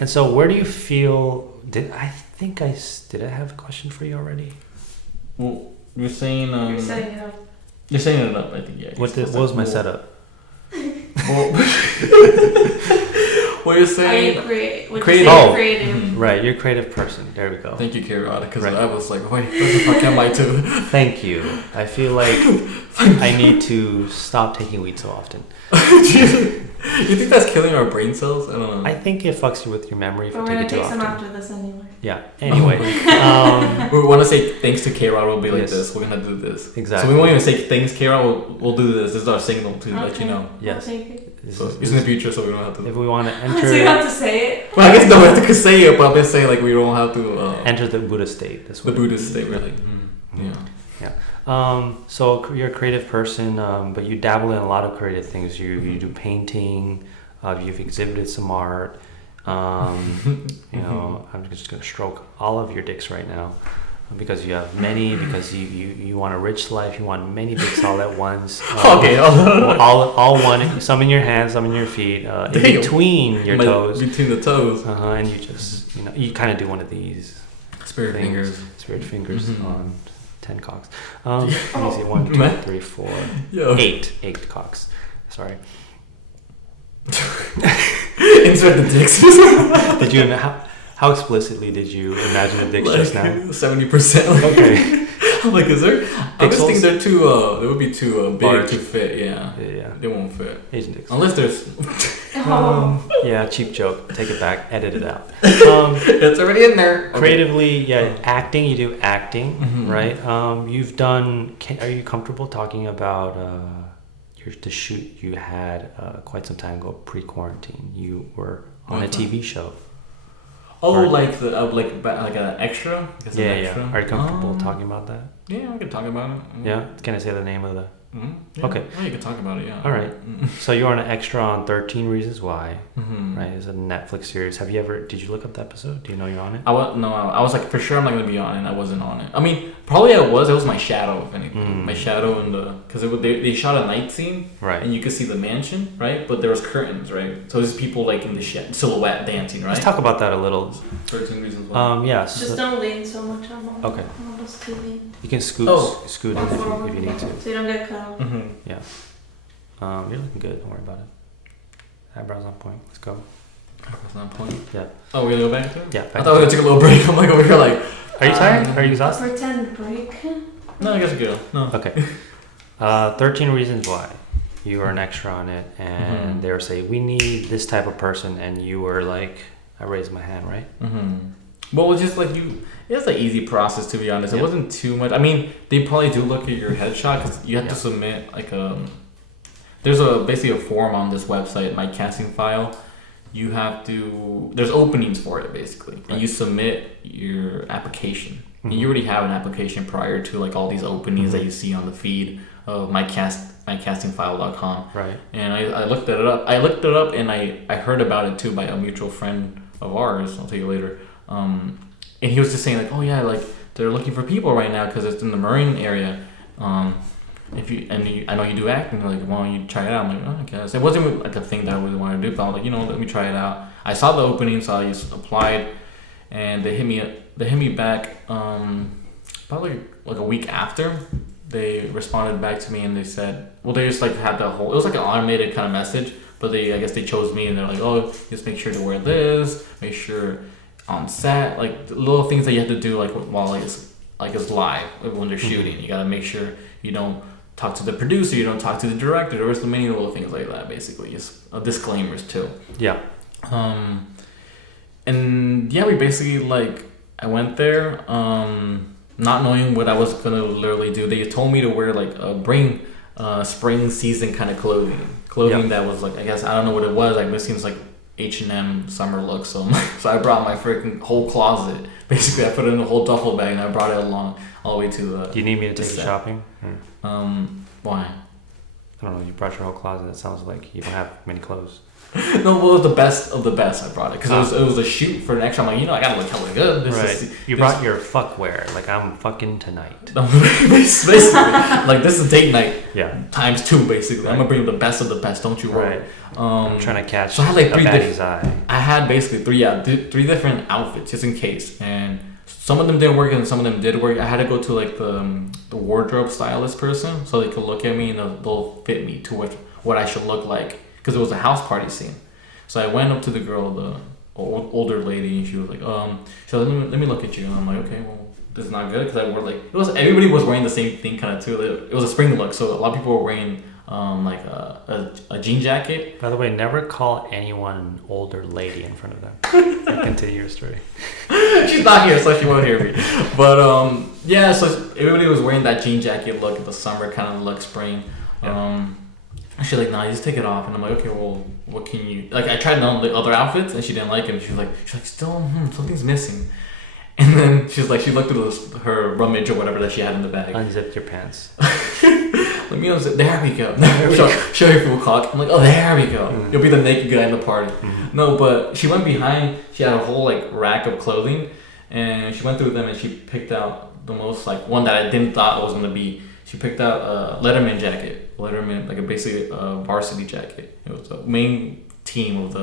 And so, where do you feel? Did I have a question for you already? Well, you're saying You're setting it up. You're setting it up. I think yeah. What was my setup? What you're saying? Are you creative? Creative. Right, you're a creative person. There we go. Thank you, Kara, because I was like, wait, what the fuck am I too? Thank you. I feel like I need to stop taking weed so often. You think that's killing our brain cells? I don't know. I think it fucks you with your memory if But you we're take gonna it too take some often. after this anyway. Yeah. Anyway, we want to say thanks to K-Rod. We'll be like Yes. this. We're gonna do this. Exactly. So we won't even say thanks, K-Rod. We'll do this. This is our signal to let you know. Yes. I'll take it. So it's in the future, so we don't have to. If we want to So you enter, have to say it. Well, I guess no, we have to say it, but I'm just saying like we don't have to. enter the Buddha state. That's The what Buddhist state, really. Yeah. So you're a creative person, but you dabble in a lot of creative things. You do painting. You've exhibited some art. You know, I'm just gonna stroke all of your dicks right now, because you have many. Because you want a rich life. You want many dicks all at once. Okay. all one. Some in your hands, some in your feet. In between your toes. Between the toes. And you just you kind of do one of these Spirit things. fingers. Spirit fingers on 10 cocks. Oh, Let me see. 1, 2, 3, 4, Yo. 8 cocks. Sorry. Insert the dicks. Did you how explicitly did you imagine the dicks just now? 70%. Okay. I'm like, is there? I just think they're too. They would be too big Large. to fit. Yeah. Yeah. They won't fit Asian dicks. unless there's. Yeah, cheap joke. Take it back. Edit it out. It's already in there. Creatively, acting. You do acting, right? You've done. Are you comfortable talking about the shoot you had quite some time ago, pre-quarantine? You were on a TV show. Oh, like an extra? Yeah. Are you comfortable talking about that? Yeah, we can talk about it. Yeah. Can I say the name of the? Yeah. Okay. Oh, you can talk about it. Yeah. All right. So you're on an extra on 13 Reasons Why, right? It's a Netflix series. Did you look up the episode? Do you know you're on it? I was like, for sure I'm not gonna be on it. I wasn't on it. I mean, probably I was. It was my shadow, if anything. My shadow in the because they shot a night scene, Right. And you could see the mansion, right? But there was curtains, right? So there's people like in the silhouette dancing, right? Let's talk about that a little. 13 Reasons Why. Yeah. Just don't lean so much on Okay. those TV. You can scoot in if you need to. So you don't get cut off. Yeah. You're looking good. Don't worry about it. Eyebrows on point. Let's go. That's not point. Yeah. Oh, we're gonna go back to it? Yeah. I thought we were gonna take a little break. I'm like over here like. Are you tired? Are you exhausted? Pretend break. No, I guess we go. No. Okay. 13 Reasons Why. You were an extra on it, and they were saying, we need this type of person, and you were like, I raised my hand, right? Well, it's just like it's an easy process, to be honest. It wasn't too much. I mean, they probably do look at your headshot because you have to submit like there's basically a form on this website, my casting file. You have to, there's openings for it basically, and you submit your application. And you already have an application prior to like all these openings that you see on the feed of mycastingfile.com. Right. And I looked it up. And I heard about it too by a mutual friend of ours. I'll tell you later. And he was just saying like, oh yeah, like they're looking for people right now because it's in the Marine area. I know you do acting. They're like, why don't you try it out? I'm like, oh, I guess it wasn't like a thing that I really wanted to do, but I was like, let me try it out. I saw the opening, so I just applied, and they hit me back probably like a week after. They responded back to me and they said, well, they just like had the whole, it was like an automated kind of message, but I guess they chose me and they're like, oh, just make sure to wear this, make sure on set, like little things that you have to do like while it's live when they're shooting. You gotta make sure you don't talk to the producer, you don't talk to the director. There's many little things like that, basically, just disclaimers too. Yeah. And yeah, we basically like, I went there, not knowing what I was gonna literally do. They told me to wear like spring season kind of clothing that was like, I guess, I don't know what it was. Like this seems like H&M summer look. So I brought my freaking whole closet. Basically, I put it in a whole duffel bag and I brought it along all the way to the. Do you need me to take you shopping? Why? I don't know. You brought your whole closet. It sounds like you don't have many clothes. No, well, it was the best of the best. I brought it because it was a shoot for an extra. I'm like, I gotta look hella good. You brought your fuckwear. Like, I'm fucking tonight. Basically, like this is date night. Yeah. Times 2, basically. Right. I'm gonna bring the best of the best. Don't you worry. I'm trying to catch. So I had like three baddie's eye. I had basically three different outfits just in case, and some of them didn't work and some of them did work. I had to go to like the wardrobe stylist person so they could look at me and they'll fit me to what I should look like. Because it was a house party scene. So I went up to the girl, the older lady, and she was like, so let me look at you. And I'm like, okay, well, this is not good. Because I wore like, everybody was wearing the same thing kind of too. It was a spring look. So a lot of people were wearing like a jean jacket. By the way, never call anyone an older lady in front of them. Continue your story. She's not here, so she won't hear me. But yeah, so everybody was wearing that jean jacket look, the summer kind of look, spring. Yeah. She's like, nah, you just take it off. And I'm like, okay, well, what can you... Like, I tried on the other outfits, and she didn't like it. She's like, still, something's missing. And then she looked at her rummage or whatever that she had in the bag. Unzipped your pants. Let me unzip. There we go. Show your full cock. I'm like, oh, there we go. Mm-hmm. You'll be the naked guy in the party. Mm-hmm. No, but she went behind. She had a whole, like, rack of clothing. And she went through them, and she picked out the most, like, one that I didn't thought was going to be... She picked out a Letterman jacket. Letterman, like basically a varsity jacket. It was the main team of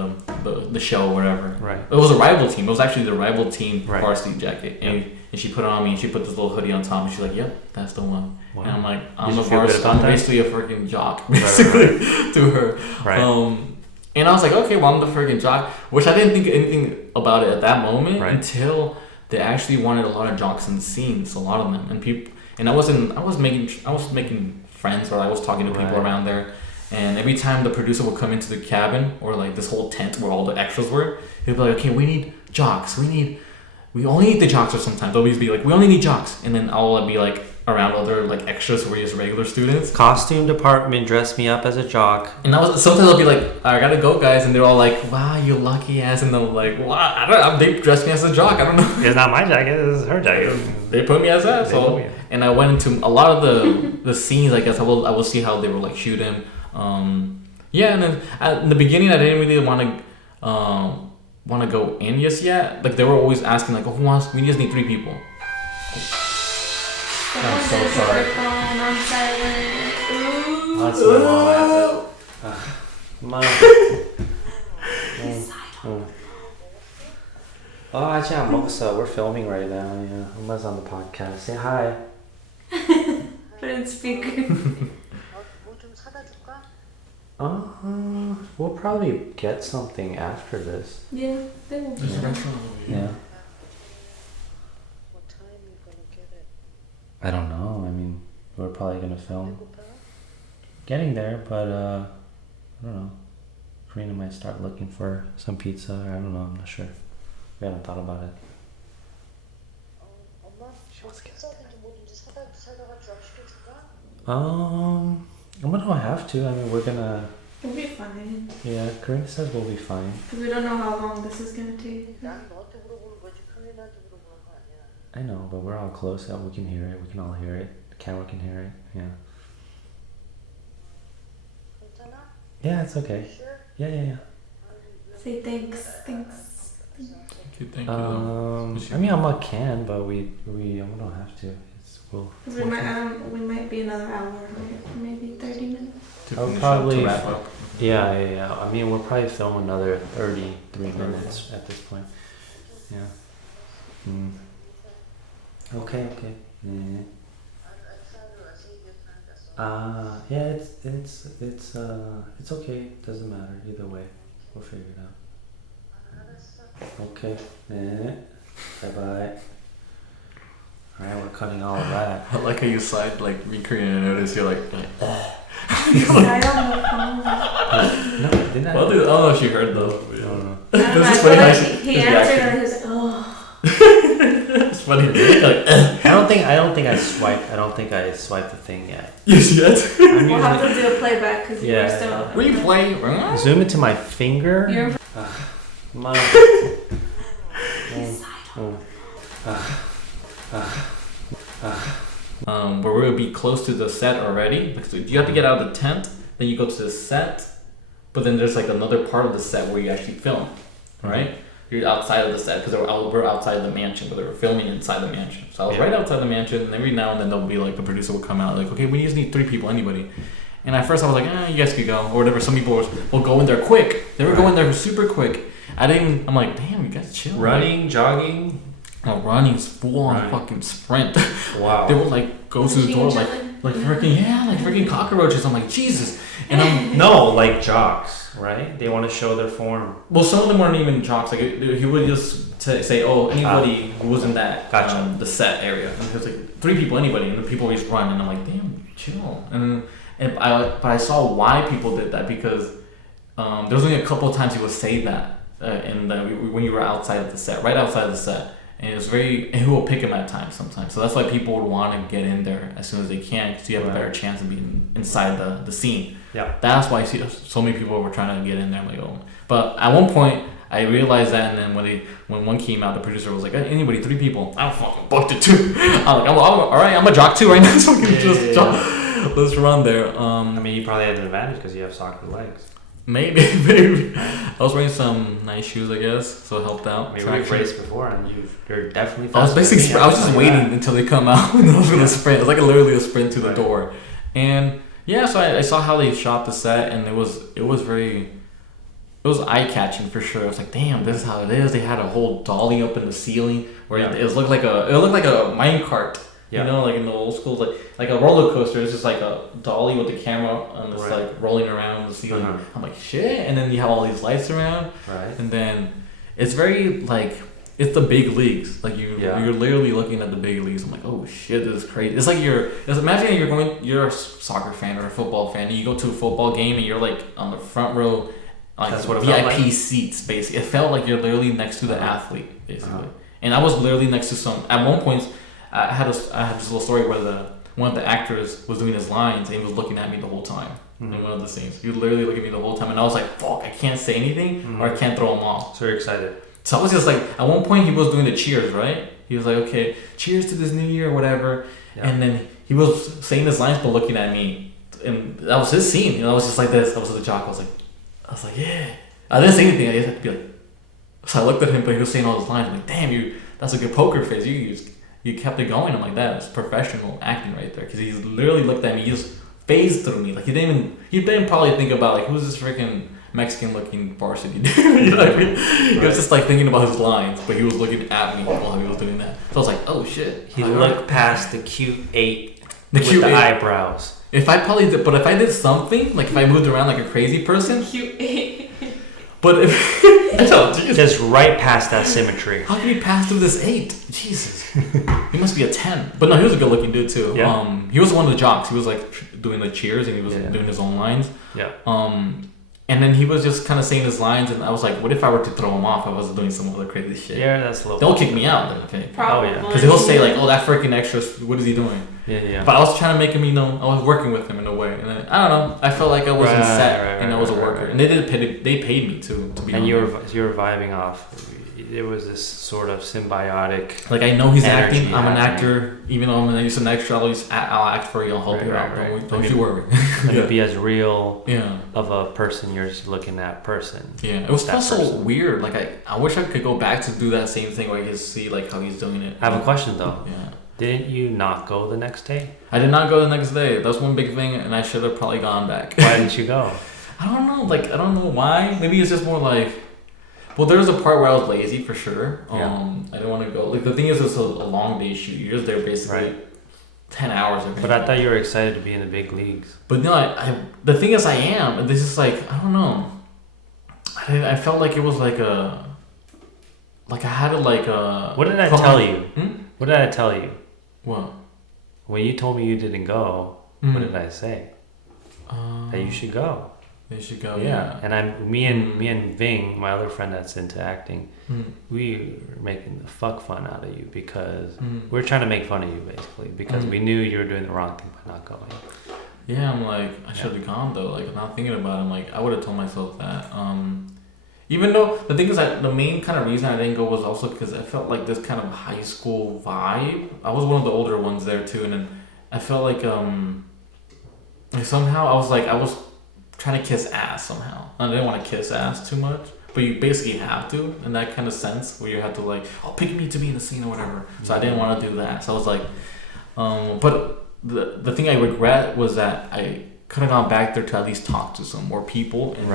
the show or whatever. Right. It was a rival team. It was actually the rival team varsity jacket. And she put it on me and she put this little hoodie on top and she's like, yep, that's the one. Wow. And I'm like, I'm basically a freaking jock, basically, to her. Right. And I was like, okay, well, I'm the freaking jock, which I didn't think anything about it at that moment until they actually wanted a lot of jocks in the scenes, a lot of them. And people, and I was making friends, or I was talking to people around there, and every time the producer would come into the cabin or like this whole tent where all the extras were, he'd be like, okay, we need jocks, we only need the jocks. Or sometimes they'll always be like, we only need jocks, and then I'll be like around other like extras who were just regular students. Costume department dressed me up as a jock, and sometimes I'll be like, I gotta go, guys, and they're all like, wow, you lucky ass, and I'm like, wow, I don't know, they dressed me as a jock, I don't know. It's not my jacket, it's her jacket. They put me as that, so. And I went into a lot of the scenes. I guess I will see how they were like shooting. Yeah, and then in the beginning, I didn't really want to go in just yet. Like they were always asking, like, oh, who wants? We just need 3 people. I'm so sorry. I'm silent. That's my mom. Oh, actually, I'm Mosa. We're filming right now. Yeah, Uma's on the podcast. Say hi. Put in speaker. We'll probably get something after this. Yeah, they will. Yeah. What time are you gonna get it? I don't know. I mean, we're probably gonna film. Getting there, but I don't know. Karina might start looking for some pizza. I don't know. I'm not sure. We haven't thought about it. We don't have to. I mean, we're gonna. We'll be fine. Yeah, Corinne says we'll be fine. Because we don't know how long this is gonna take. I know, but we're all close. We can hear it. We can all hear it. The camera can hear it. Yeah. Yeah, it's okay. Yeah. Say thanks. Thank you. I mean, I can, but we don't have to. Because we might be another hour, maybe 30 minutes. I'll probably wrap up. Yeah. I mean, we'll probably film another 33 minutes at this point. Yeah. Okay. Yeah, it's okay. Doesn't matter either way. We'll figure it out. Okay. Bye. Alright, we're cutting all of that. I like how you slide like recreating a notice. You're like. I don't know. No, didn't I? Well, dude, I don't know if you heard though. No. I feel like he answered and he was like, oh. It's funny. Like, I don't think I swiped the thing yet. Yes, yet. We'll have to do a playback because you were still. Were you playing? Zoom into my finger. Where we would be close to the set already. Because you have to get out of the tent, then you go to the set, but then there's like another part of the set where you actually film, right? Mm-hmm. You're outside of the set because we're outside the mansion, but they were filming inside the mansion. So I was right outside the mansion, and every now and then they'll be like, the producer will come out like, okay, we just need 3 people, anybody. And at first I was like, you guys could go, or whatever. Some people will go in there quick. They were going there super quick. I'm like, damn, you guys chill. Running, jogging. No, running's full on fucking sprint. Wow. They would like go to the door like freaking cockroaches. I'm like, Jesus. And I'm like jocks, right? They want to show their form. Well, some of them weren't even jocks. Like he would just say, "Oh, anybody who was in that the set area." And he was like, 3 people, anybody, and the people always run. And I'm like, damn, chill. But I saw why people did that because there was only a couple of times he would say that when you were outside of the set, right outside of the set. And it was and he will pick him at times sometimes. So that's why people would want to get in there as soon as they can, because you have a better chance of being inside the scene. Yeah. That's why I see so many people were trying to get in there. I'm like, oh. But at one point, I realized that, and then when one came out, the producer was like, anybody, 3 people. I fucking booked it too. I'm like, all right, I'm a jock too right now, so we can let's run there. I mean, you probably had an advantage because you have soccer legs. Maybe. I was wearing some nice shoes, I guess, so it helped out. Maybe we've raced before, and you're definitely I was just waiting until they come out, and I was gonna sprint. It was like literally a sprint to the door, and so I saw how they shot the set, and it was eye catching for sure. I was like, damn, this is how it is. They had a whole dolly up in the ceiling where it looked like a mine cart. You know, like in the old schools, like a roller coaster. It's just like a dolly with the camera and it's like rolling around the ceiling. Uh-huh. I'm like, shit. And then you have all these lights around. Right. And then it's very like, it's the big leagues. Like you're literally looking at the big leagues. I'm like, oh shit, this is crazy. It's like imagine you're a soccer fan or a football fan, and you go to a football game and you're like on the front row, like that's what VIP seats. Basically, it felt like you're literally next to the athlete, basically. And I was literally next to at one point. I had this little story where one of the actors was doing his lines and he was looking at me the whole time in one of the scenes. He would literally look at me the whole time, and I was like, fuck, I can't say anything or I can't throw him off. So you're excited. So I was just like, at one point he was doing the cheers, right? He was like, okay, cheers to this new year or whatever. Yeah. And then he was saying his lines but looking at me. And that was his scene. I was just like this. I was at the jock. I was like, yeah. I didn't say anything. I just had to be like, so I looked at him, but he was saying all his lines. I'm like, damn, that's a good poker face. You kept it going. I'm like, that was professional acting right there. Because he literally looked at me. He just phased through me. Like he didn't probably think about like, who's this freaking Mexican looking varsity dude? You know what I mean? He was just like thinking about his lines, but he was looking at me while he was doing that. So I was like, oh shit. He looked past the cute 8 with the eyebrows. If I did something, like if I moved around like a crazy person, cute 8. But if just right past that symmetry. How can he pass through this 8? Jesus, he must be a 10. But no, he was a good-looking dude too. Yeah. He was one of the jocks. He was like doing the cheers and he was doing his own lines. Yeah. And then he was just kind of saying his lines, and I was like, what if I were to throw him off? I was doing some other crazy shit. Yeah, that's a little. They'll kick me out then. Okay. Probably. Because he'll say like, oh, that freaking extra. What is he doing? Yeah. But I was trying to make him, I was working with him in a way, and then, I don't know. I felt like I wasn't set, and I was a worker, and they paid me to be. And you were vibing off. There was this sort of symbiotic. Like I know he's acting. I'm an actor, even though I'm just an extra. I'll act for you. I'll help you out. Don't you worry. To be as real of a person you're just looking at person. Yeah, it was so weird. Like I wish I could go back to do that same thing where I could see like how he's doing it. I have a question though. Yeah. Didn't you not go the next day? I did not go the next day. That's one big thing, and I should have probably gone back. Why didn't you go? I don't know. Like I don't know why. Maybe it's just more like. Well, there was a part where I was lazy for sure. I didn't want to go. Like the thing is, it's a long day shoot. You're just there basically 10 hours. But I thought you were excited to be in the big leagues. But no, the thing is, I am. And this is like I don't know. I felt like it was like a. Like I had to like a. What did I tell you? What did I tell you? What? When you told me you didn't go, what did I say? That you should go. They should go. Yeah. And me and Ving, my other friend that's into acting, we were making the fuck fun out of you because we were trying to make fun of you basically because we knew you were doing the wrong thing by not going. Yeah, I'm like I should have gone though. Like not thinking about it, I'm like I would have told myself that. Even though the thing is that the main kind of reason I didn't go was also because I felt like this kind of high school vibe. I was one of the older ones there too, and then I felt like somehow I was trying to kiss ass somehow. I didn't want to kiss ass too much, but you basically have to in that kind of sense where you have to like, pick me to be in the scene or whatever. So I didn't want to do that. So I was like, but the thing I regret was that I could have gone back there to at least talk to some more people and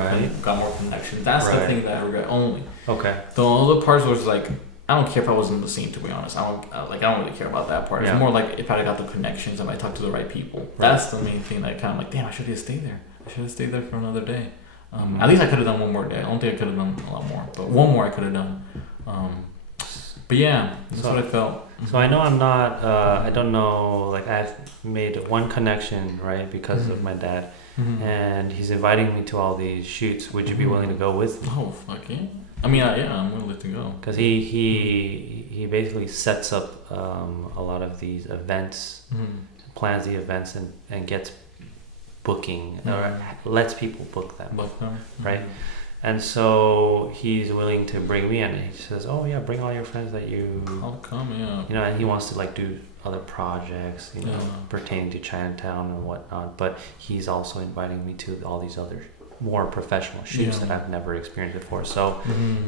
got more connections. That's the thing that I regret only. Okay. The other parts was like, I don't care if I was in the scene, to be honest. I don't really care about that part. It's more like if I got the connections and I talked to the right people. That's the main thing that kind of like, damn, I should have stayed there. I should have stayed there for another day. At least I could have done one more day. I don't think I could have done a lot more, but one more I could have done. But yeah, that's what I felt. So I know I'm not. I don't know. Like I've made one connection, right, because of my dad, and he's inviting me to all these shoots. Would you be willing to go with me? Oh fuck yeah! I mean, I'm willing to go. Because he basically sets up a lot of these events, plans the events, and gets booking or lets people book them, right? And so he's willing to bring me in. He says, "Oh yeah, bring all your friends that you." I'll come, yeah. And he wants to like do other projects, pertaining to Chinatown and whatnot. But he's also inviting me to all these other more professional shoots that I've never experienced before. So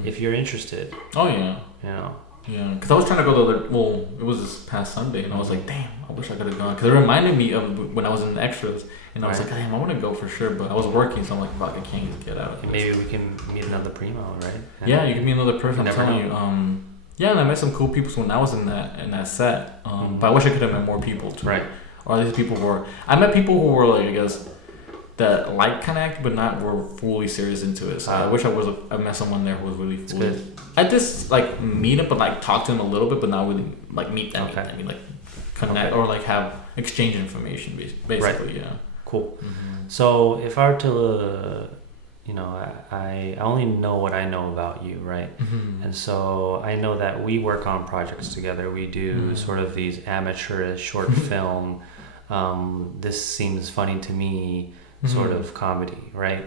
if you're interested, yeah, because I was trying to go it was this past Sunday, and I was like, damn, I wish I could have gone, because it reminded me of when I was in the extras, and I was like, damn, I want to go for sure, but I was working, so I'm like, fuck, I can't just get out. Maybe we can meet another primo, right? Yeah, you can meet another person. I'm telling you. Yeah, and I met some cool people when I was in that set. But I wish I could have met more people too. Right. Or at least people I met people who were like, I guess, that like kind of act, but were fully serious into it. So I wish I met someone there who was really fully. Good. I just like meet them, but like talk to them a little bit, but not really like meet them. Okay. I mean, like connect or like have exchange information, basically. Right. Yeah. Cool. So if I were to, I only know what I know about you, right? And so I know that we work on projects together. We do sort of these amateurish short film. This seems funny to me. Sort of comedy, right?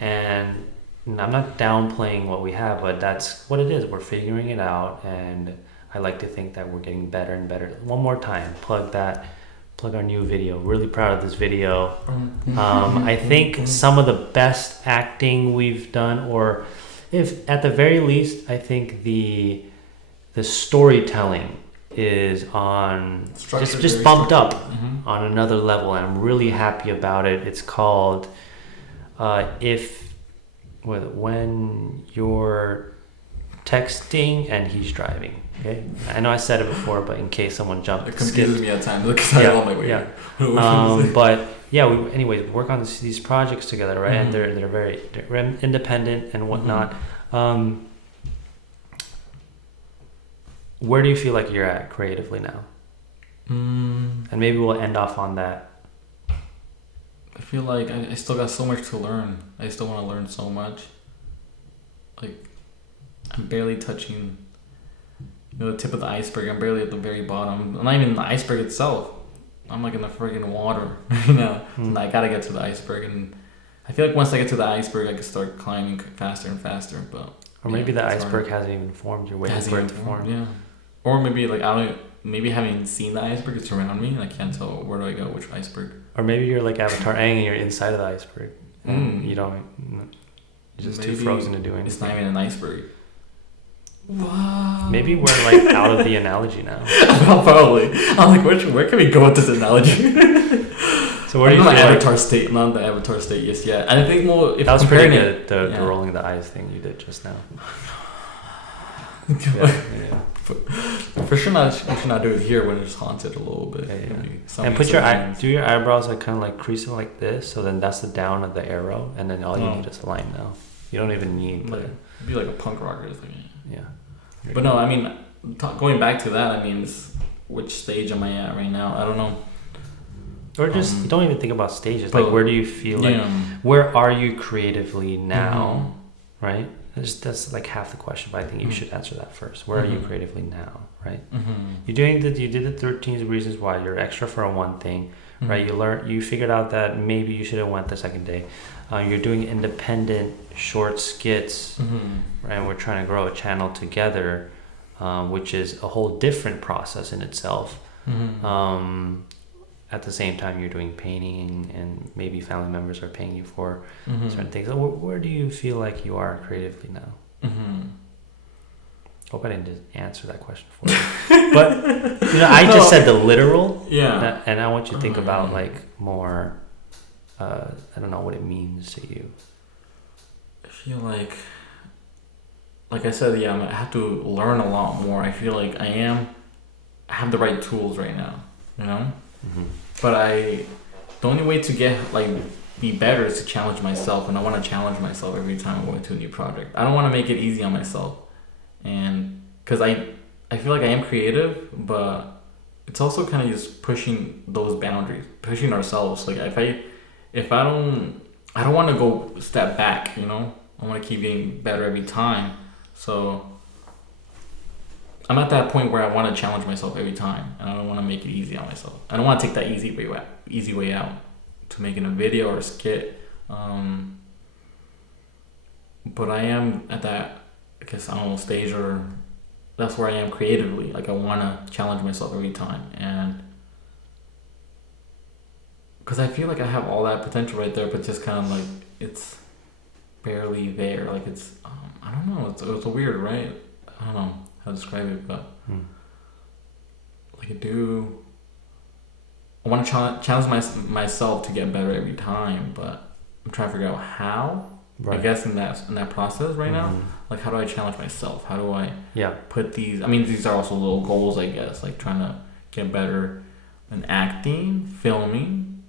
And I'm not downplaying what we have, but that's what it is. We're figuring it out, and I like to think that we're getting better and better. One more time, plug our new video. Really proud of this video. I think some of the best acting we've done, or if at the very least, I think the storytelling is on just bumped up on another level, and I'm really happy about it. It's called when you're texting and he's driving. Okay, I know I said it before, but in case someone jumped, it confuses me at times because I'm on my way. But yeah, we work on these projects together, right? And they're very independent and whatnot. Where do you feel like you're at creatively now? And maybe we'll end off on that. I feel like I still got so much to learn. I still want to learn so much. Like, I'm barely touching the tip of the iceberg. I'm barely at the very bottom. I'm not even in the iceberg itself. I'm like in the friggin' water, you know. And I gotta get to the iceberg, and I feel like once I get to the iceberg, I can start climbing faster and faster. But or maybe the iceberg hasn't even formed. You're waiting for it to form. Yeah. Or maybe like I don't. Maybe having seen the iceberg, it's around me, and I can't tell where do I go, which iceberg. Or maybe you're like Avatar Aang, and you're inside of the iceberg. You don't. You're just too frozen to do anything. It's not even an iceberg. Wow. Maybe we're like out of the analogy now. Well, probably. I'm like, where can we go with this analogy? So where do you feel Avatar state, not the Avatar state just yet. And I think if that was pretty good. The rolling the eyes thing you did just now. yeah. For sure, we should not do it here when it's haunted a little bit. Yeah. And put do your eyebrows like kind of like crease them like this. So then that's the down of the arrow, and then all you need is a line now. You don't even need be like a punk rocker thing. Yeah. But no, I mean, going back to that, I mean, which stage am I at right now? I don't know. Or just don't even think about stages. Like, where do you feel like? Where are you creatively now? Right. That's like half the question, but I think you should answer that first. Where are you creatively now, right? You did the 13 reasons why. You're extra for one thing, right? You figured out that maybe you should have went the second day. You're doing independent short skits, right? And we're trying to grow a channel together, which is a whole different process in itself. At the same time, you're doing painting, and maybe family members are paying you for certain things. So where do you feel like you are creatively now? Hope I didn't just answer that question for you. But I just said the literal. Yeah. And I want you to think about like more. I don't know what it means to you. I feel like I said, I have to learn a lot more. I feel like I have the right tools right now, you know. But the only way to get be better is to challenge myself, and I want to challenge myself every time I go into a new project. I don't want to make it easy on myself, and because I feel like I am creative, but it's also kind of just pushing those boundaries, pushing ourselves. Like if I don't want to go step back, you know. I want to keep getting better every time. So I'm at that point where I want to challenge myself every time, and I don't want to make it easy on myself. I don't want to take that easy way out to making a video or a skit. But I am at that, I guess, I don't know, stage, or that's where I am creatively. Like I want to challenge myself every time, and because I feel like I have all that potential right there, but just kind of like it's barely there. Like it's, I don't know. It's weird, right? I don't know how to describe it, but like I want to challenge myself to get better every time, but I'm trying to figure out how. Right. I guess in that process right now, like how do I challenge myself? How do I put these? I mean, these are also little goals, I guess, like trying to get better in acting, filming,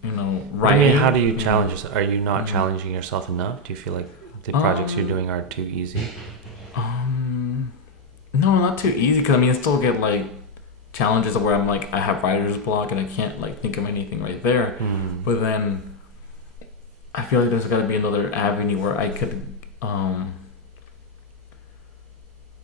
writing. I mean, how do you challenge yourself? Are you not challenging yourself enough? Do you feel like the projects you're doing are too easy? No, not too easy, because I still get like challenges where I'm like, I have writer's block and I can't like think of anything right there. But then I feel like there's got to be another avenue where I could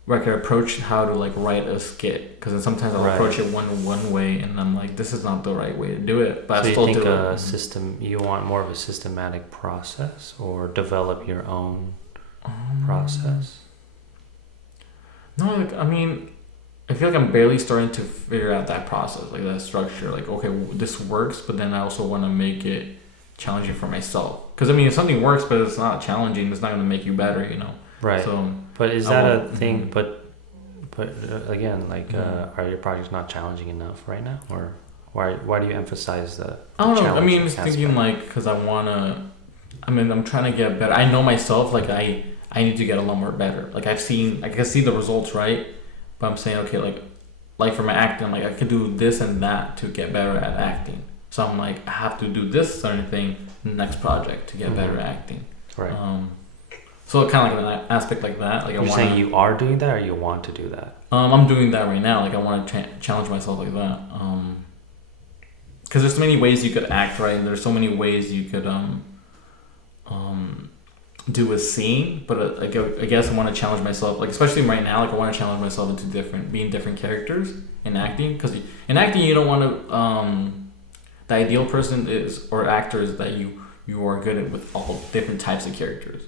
approach how to like write a skit, because then sometimes I'll approach it one way and I'm like, this is not the right way to do it, but so I still you think do a it. system, you want more of a systematic process, or develop your own process? No, like, I feel like I'm barely starting to figure out that process, like that structure. Like, okay, this works, but then I also want to make it challenging for myself. Because if something works, but it's not challenging, it's not going to make you better, Right. So, but is that a thing? But again, like, are your projects not challenging enough right now, or why do you emphasize the? I don't know. It's thinking like, because I wanna. I'm trying to get better. I know myself. Like I need to get a lot more better. Like I can see the results, right? But I'm saying, okay, like for my acting, I'm like, I can do this and that to get better at acting. So I'm like, I have to do this certain thing in the next project to get better at acting. Right. So kind of like an aspect like that. Like you're saying you are doing that, or you want to do that? I'm doing that right now. Like I want to challenge myself like that. Because there's so many ways you could act, right? And there's so many ways you could do a scene. But I guess I want to challenge myself, like especially right now. Like I want to challenge myself into being different characters in acting. Because in acting, you don't want to the ideal person is, or actor is that you are good at with all different types of characters.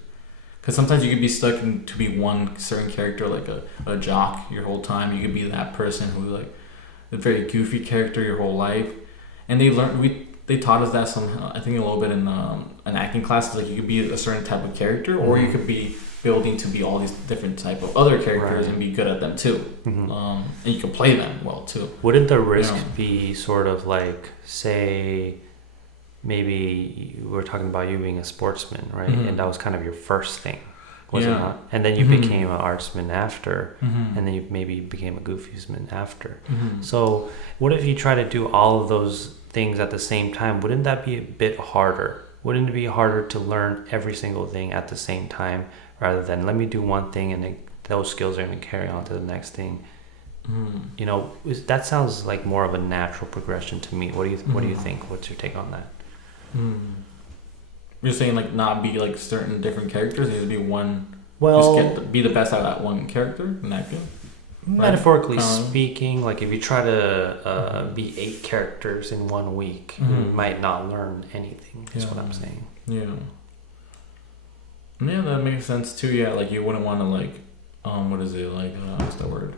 Because sometimes you could be stuck in to be one certain character, like a jock your whole time. You could be that person who like a very goofy character your whole life. And they taught us that somehow, I think a little bit in an acting class. Like you could be a certain type of character, or you could be building to be all these different type of other characters and be good at them too. And you can play them well too. Wouldn't the risk be sort of like, say, maybe we were talking about you being a sportsman, right? And that was kind of your first thing, was it not? And then you became an artsman after, and then you maybe became a goofiesman after. So what if you try to do all of those things at the same time? Wouldn't that be a bit harder? Wouldn't it be harder to learn every single thing at the same time, rather than let me do one thing and then those skills are going to carry on to the next thing? You know, that sounds like more of a natural progression to me. What do you think? What's your take on that? You're saying like not be like certain different characters, you just be one. Well, just be the best out of that one character in that game. Metaphorically speaking, like if you try to be 8 characters in 1 week, you might not learn anything. Is what I'm saying. Yeah, that makes sense too. Yeah, like you wouldn't want to like, what is it like? What's the word?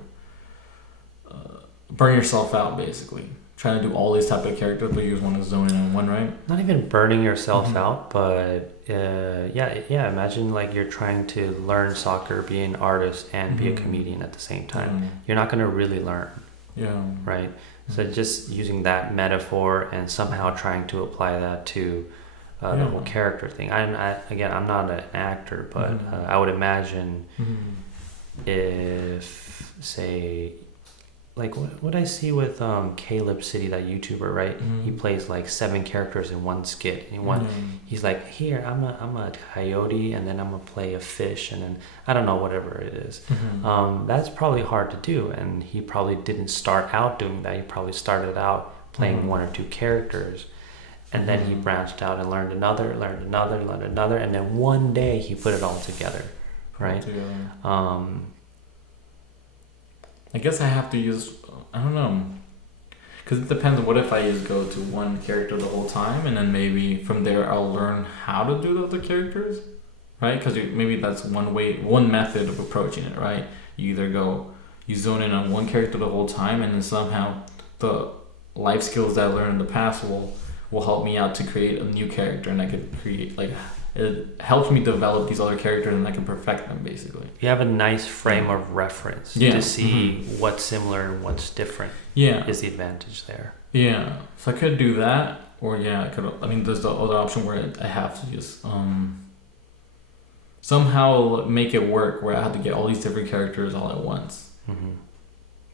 Burn yourself out, basically. Trying to do all these type of characters, but you just want to zone in on one, right? Not even burning yourself out, but imagine like you're trying to learn soccer, be an artist, and be a comedian at the same time. You're not going to really learn. Yeah. Right? So just using that metaphor and somehow trying to apply that to the whole character thing. I'm not an actor, but I would imagine if, say, like what I see with Caleb City, that YouTuber, right? He plays like 7 characters in one skit. And he's like, here, I'm a coyote, and then I'm gonna play a fish, and then I don't know, whatever it is. That's probably hard to do, and he probably didn't start out doing that. He probably started out playing 1 or 2 characters, and then he branched out and learned another, and then one day he put it all together, right? I guess I have to use, I don't know, because it depends. What if I just go to one character the whole time, and then maybe from there I'll learn how to do the other characters, right? Because maybe that's one method of approaching it, right? You zone in on one character the whole time, and then somehow the life skills that I learned in the past will help me out to create a new character, and I could create it helps me develop these other characters, and I can perfect them, basically. You have a nice frame of reference to see what's similar and what's different. Is the advantage there. Yeah, so I could do that, or there's the other option where I have to just somehow make it work, where I have to get all these different characters all at once.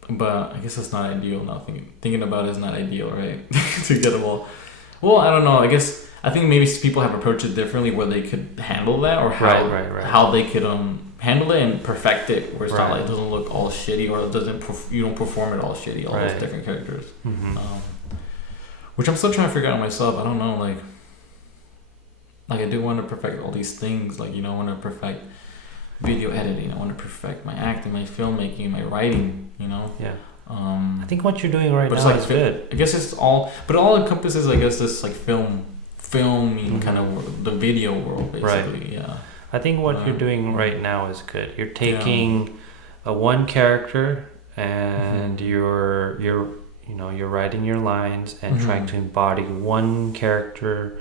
But I guess that's not ideal. Now thinking about it is not ideal, right? To get them all. Well, I don't know. I think maybe people have approached it differently, where they could handle that, or how they could handle it and perfect it, where it's not like it doesn't look all shitty, or you don't perform it all shitty, all those different characters. Which I'm still trying to figure out myself. I don't know, like I do want to perfect all these things. Like, I want to perfect video editing. I want to perfect my acting, my filmmaking, my writing. Yeah. I think what you're doing right now is good. I guess it's all, but it all encompasses, I guess, this like filming kind of the video world, basically. Yeah. I think what you're doing right now is good. You're taking a one character, and you're writing your lines and trying to embody one character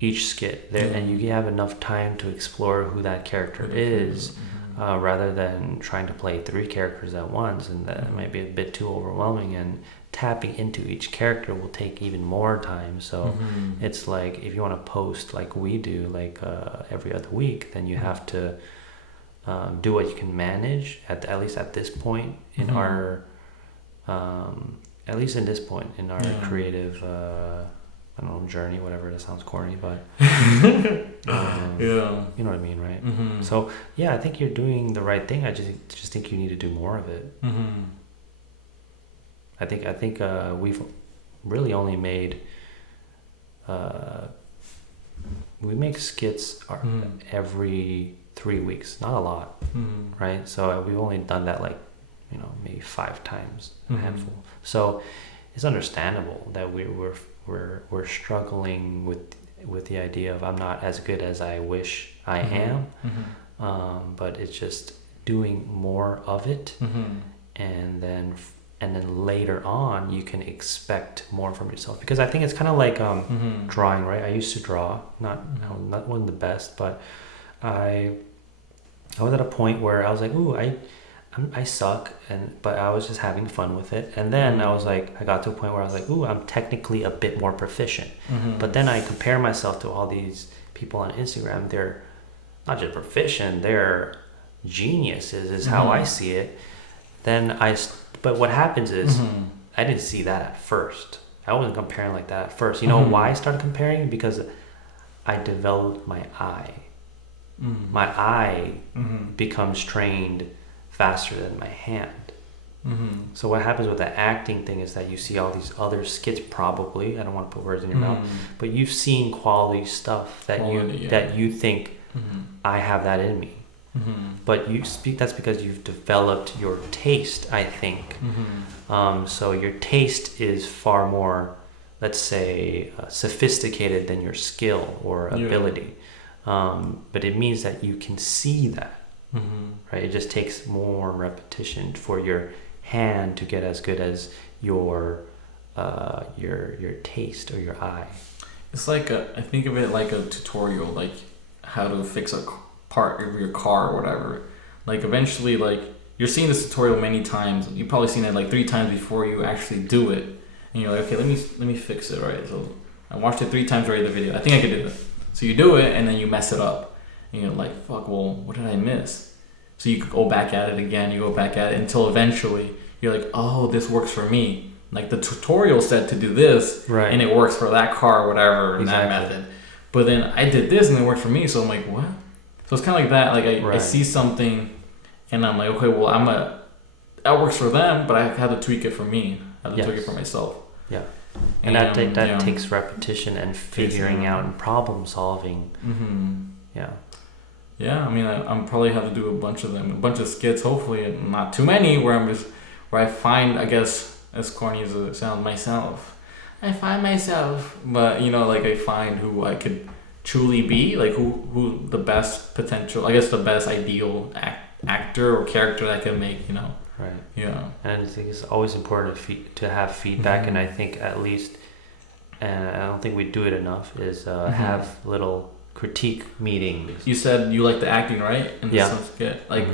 each skit there, and you have enough time to explore who that character is. Rather than trying to play 3 characters at once, and that might be a bit too overwhelming, and tapping into each character will take even more time. So it's like, if you want to post like we do, like every other week, then you have to do what you can manage at least at this point in our creative I don't know, journey, whatever. That sounds corny, but you know what I mean, right? So I think you're doing the right thing. I just think you need to do more of it. I think we've really only made we make skits every 3 weeks, not a lot, right? So we've only done that maybe 5 times, a handful. So it's understandable that we're we're struggling with the idea of I'm not as good as I wish I am, but it's just doing more of it, and then later on you can expect more from yourself, because I think it's kind of like drawing, right? I used to draw, not one of the best, but I was at a point where I was like, ooh, I suck, but I was just having fun with it. And then I was like, I got to a point where I was like, ooh, I'm technically a bit more proficient. But then I compare myself to all these people on Instagram. They're not just proficient, they're geniuses, is how I see it. But what happens is, I didn't see that at first. I wasn't comparing like that at first. You know why I started comparing? Because I developed my eye. My eye becomes trained faster than my hand. So what happens with the acting thing is that you see all these other skits, probably, I don't want to put words in your mouth, but you've seen quality stuff that you think I have that in me. But that's because you've developed your taste, I think. So your taste is far more, let's say, sophisticated than your skill or ability. But it means that you can see that. Right? It just takes more repetition for your hand to get as good as your taste or your eye. It's like I think of it like a tutorial, like how to fix a part of your car or whatever. Like eventually, like you're seeing this tutorial many times. You've probably seen it like 3 times before you actually do it, and you're like, okay, let me fix it, right? So I watched it 3 times already, the video. I think I could do it. So you do it, and then you mess it up. And you're like, fuck, well, what did I miss? So you could go back at it again, you go back at it until eventually you're like, oh, this works for me. Like the tutorial said to do this, right, and it works for that car or whatever, in that method. But then I did this and it worked for me, so I'm like, what? So it's kind of like that. Like I see something and I'm like, okay, well, that works for them, but I have to tweak it for me. I have to tweak it for myself. Yeah. And that takes repetition and figuring out and problem solving. Yeah. Yeah, I mean, I'm probably have to do a bunch of them, a bunch of skits, hopefully, and not too many, where I find, I guess, as corny as it sounds, myself. I find myself, but, you know, like I find who I could truly be, like who the best potential, I guess the best ideal actor or character that I can make, you know. Right. Yeah. And I think it's always important to have feedback, and I think at least, and I don't think we do it enough, is have little critique meetings. You said you like the acting, right? And yeah. Skit. Like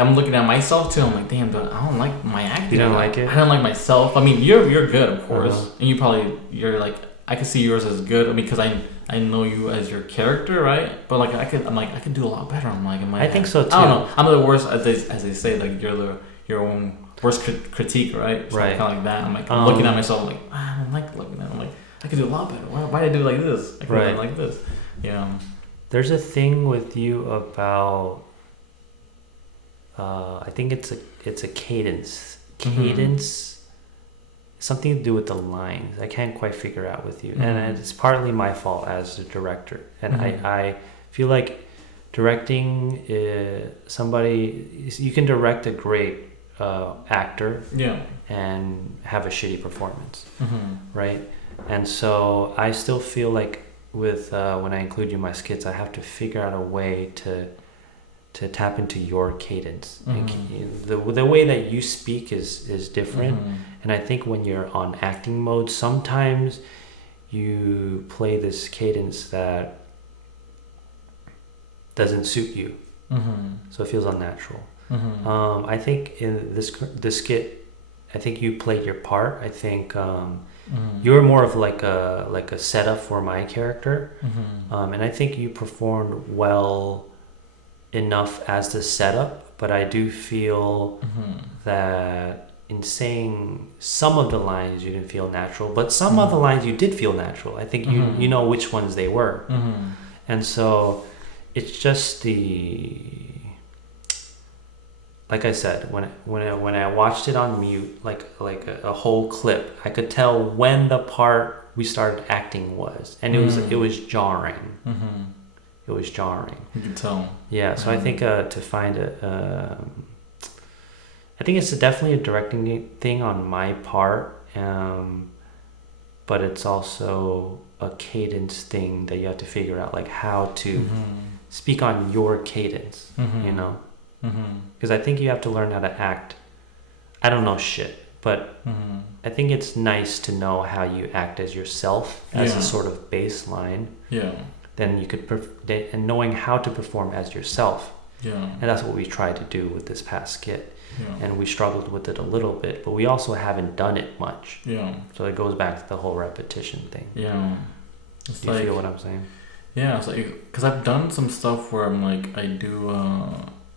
I'm looking at myself too. I'm like, damn, dude, I don't like my acting. You don't like it? I don't like myself. I mean, you're good, of course, and you're like, I can see yours as good. I mean, because I know you as your character, right? But like I could do a lot better. I'm like, I think so too. I don't know. I'm the worst, as they say. Like you're your own worst critique, right? So right. Kind of like that. I'm like, I'm looking at myself. I'm like, I don't like looking at. I'm like, I could do a lot better. Why did I do it like this? I could do it like this. Yeah. There's a thing with you about. I think it's a cadence. Cadence, something to do with the lines. I can't quite figure out with you, and it's partly my fault as the director. And I feel like directing somebody. You can direct a great actor, and have a shitty performance, right? And so I still feel like with when I include you in my skits, I have to figure out a way to tap into your cadence. The way that you speak is different, and I think when you're on acting mode, sometimes you play this cadence that doesn't suit you, so it feels unnatural. I think in this skit, I think you played your part. I think you're more of like a setup for my character, and I think you performed well enough as the setup, but I do feel that in saying some of the lines you didn't feel natural, but some of the lines you did feel natural. I think you know which ones they were, and so it's just like I said, when I watched it on mute, like a whole clip, I could tell when the part we started acting was, and it was jarring. It was jarring. You can tell. Yeah, so I think to find I think it's definitely a directing thing on my part. but it's also a cadence thing that you have to figure out, like how to speak on your cadence, you know? Because I think you have to learn how to act. I don't know shit, but I think it's nice to know how you act as yourself as a sort of baseline. Yeah. Then you could, and knowing how to perform as yourself. Yeah. And that's what we tried to do with this past skit. Yeah. And we struggled with it a little bit, but we also haven't done it much. Yeah. So it goes back to the whole repetition thing. Yeah. It's do you feel what I'm saying? Yeah, it's like, because I've done some stuff where I'm like,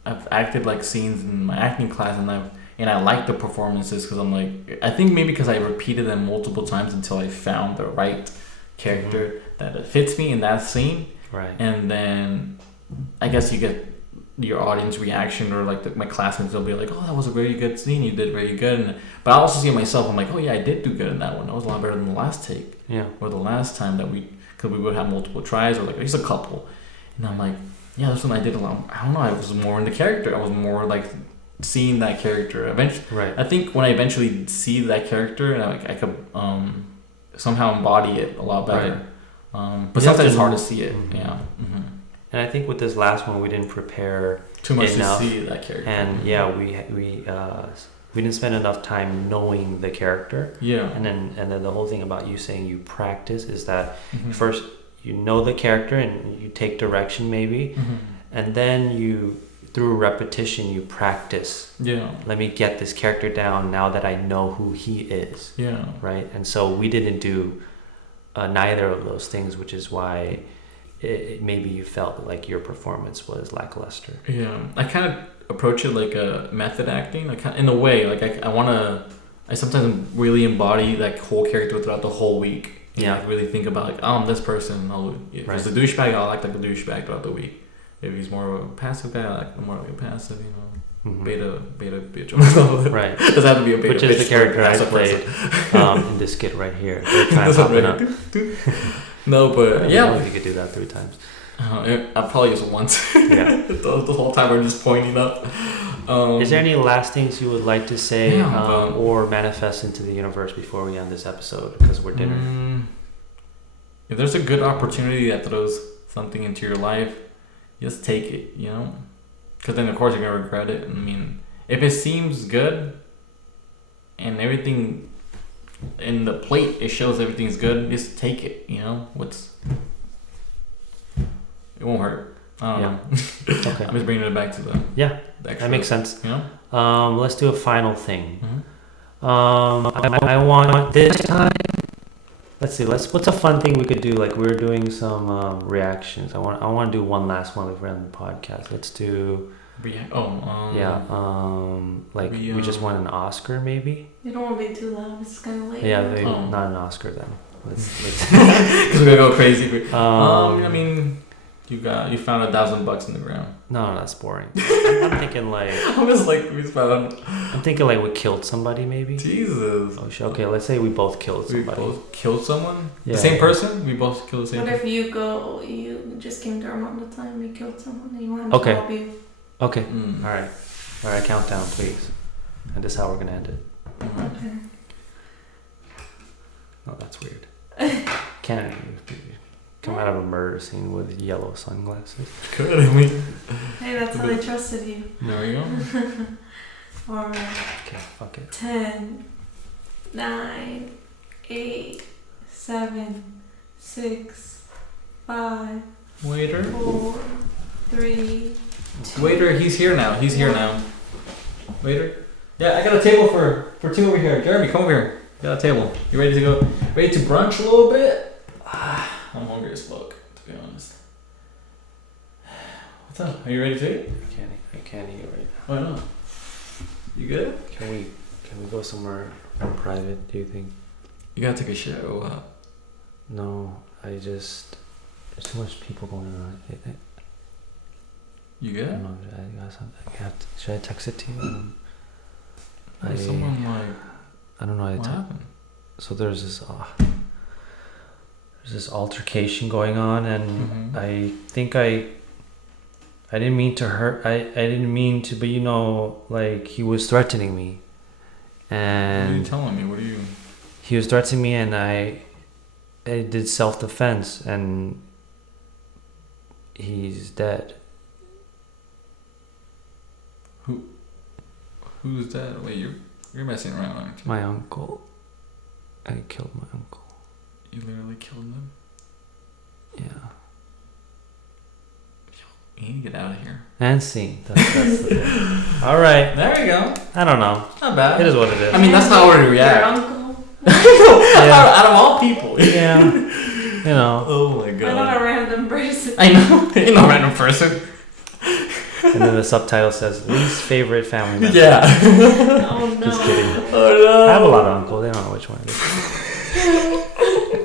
I've acted like scenes in my acting class, and I like the performances because I'm like, I think maybe because I repeated them multiple times until I found the right character that fits me in that scene. Right. And then I guess you get your audience reaction, or like my classmates will be like, oh, that was a very good scene, you did very good. But I also see myself, I'm like, oh yeah, I did do good in that one. That was a lot better than the last take. Yeah. Or the last time that because we would have multiple tries, or like just a couple. And I'm like, yeah, this one I did a lot. I don't know, I was more in the character. I was more like seeing that character. Eventually, right. I think when I eventually see that character, and I could somehow embody it a lot better. Right. But sometimes it's hard to see it. Yeah. And I think with this last one, we didn't prepare too much enough, to see that character. And we didn't spend enough time knowing the character. Yeah. And then the whole thing about you saying you practice is that first you know the character and you take direction maybe, and then you through repetition you practice. Yeah. Let me get this character down now that I know who he is. Yeah. Right. And so we didn't do neither of those things, which is why maybe you felt like your performance was lackluster. Yeah, I kind of approach it like a method acting, like in a way. Like I sometimes really embody that whole character throughout the whole week. Yeah, like really think about like, I'm this person. If he's a douchebag, I'll act like a douchebag throughout the week. If he's more of a passive guy, I'll act more like a passive. You know, beta bitch. Right. Does have to be a beta. Which is the character I played in this skit right here. Third time popping up. No, but I don't know if you could do that 3 times. I probably just once. Yeah. the whole time we're just pointing up. Is there any last things you would like to say or manifest into the universe before we end this episode? Because we're dinner. If there's a good opportunity that throws something into your life, just take it, you know? Because then, of course, you're going to regret it. I mean, if it seems good and everything in the plate, it shows everything's good, just take it, you know? It won't hurt. Yeah. Okay. I'm just bringing it back to the that makes sense. You know? Let's do a final thing. I want this time. Let's see. What's a fun thing we could do? Like we're doing some reactions. I want to do one last one before we end the podcast. Let's do. We just won an Oscar, maybe. You don't want to be too loud. It's kind of late. Yeah, not an Oscar then. Let's because we're gonna go crazy. I mean, you found $1,000 in the ground. No, that's boring. I'm thinking like. I'm thinking like we killed somebody, maybe. Jesus. Oh shit. Okay, let's say we both killed somebody. We both killed someone. Yeah. The same person. We both killed the same. What if you just came to Armando time, you killed someone, and you want him to help you? Okay. All right. Countdown, please. And this is how we're gonna end it. Okay. Oh, that's weird. Can't come out of a murder scene with yellow sunglasses. Good, I mean. Hey, that's how they trusted you. There we go. Alright. Okay, fuck it. 10, 9, 8, 7, 6, 5, Waiter. 4, 3, 2. Waiter, he's here now. Waiter. Yeah, I got a table for 2 over here. Jeremy, come over here. Got a table. You ready to go? Ready to brunch a little bit? I'm hungry as fuck, to be honest. What's up? Are you ready to eat? I can't eat right now. Why not? You good? Can we go somewhere more private, do you think? You gotta take a shit or what? No, there's too much people going on. You good? I don't know, should I text it to you? Someone I don't know how to what happened? So there's this altercation going on, and I think I didn't mean to hurt. I didn't mean to, but like he was threatening me. And what are you telling me? What are you? He was threatening me, and he did self-defense and he's dead. Who's that? Wait, you're messing around, aren't you? My uncle. I killed my uncle. You literally killed him? Yeah. You need to get out of here. And scene. That's the thing. All right. There we go. I don't know. Not bad. It is what it is. I mean, that's how I would react. Your uncle. Out of all people. Yeah. You know. Oh my I'm god. not a random person. I know. You're not a random person. And then the subtitle says least favorite family member. Yeah. Oh no. Just kidding. Oh no. I have a lot of uncles. They don't know which one it is.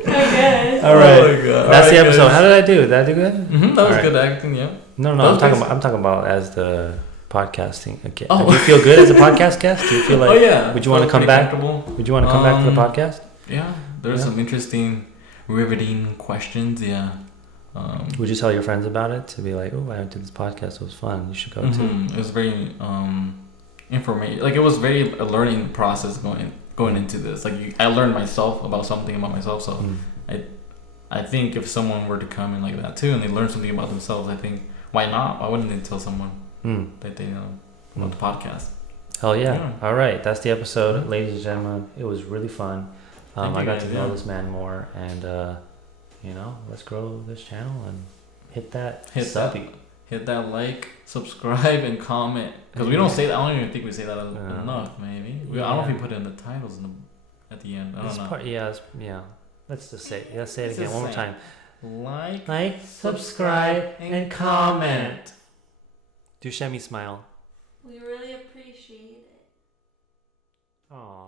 I guess. All right. Oh my god. That's the Alright, episode. guys. How did I do? Did I do good? Mm-hmm, that was Alright. good acting, yeah. No, I'm talking about as the podcasting. Okay. Oh. Do you feel good as a podcast guest? Do you feel like? Oh yeah. Would you want to come back? comfortable. Would you want to come back to the podcast? Yeah. There's Yeah. some interesting, riveting questions. Yeah. Would you tell your friends about it to be like, oh, I went to this podcast. It was fun. You should go too. It was very information. Like it was very a learning process going into this. Like I learned myself about something about myself. So I think if someone were to come in like that too, and they learn something about themselves, I think why not? Why wouldn't they tell someone that they know about the podcast? Hell yeah. All right. That's the episode, ladies and gentlemen. It was really fun. I got to know this man more, and let's grow this channel and hit that like, subscribe, and comment. Because we don't say that. I don't even think we say that enough. Maybe I don't know if we put it in the titles at the end. I don't know. Yeah. Let's just say. Let's say it again one more time. Like, subscribe, and comment. Do Shemi smile. We really appreciate it. Aww.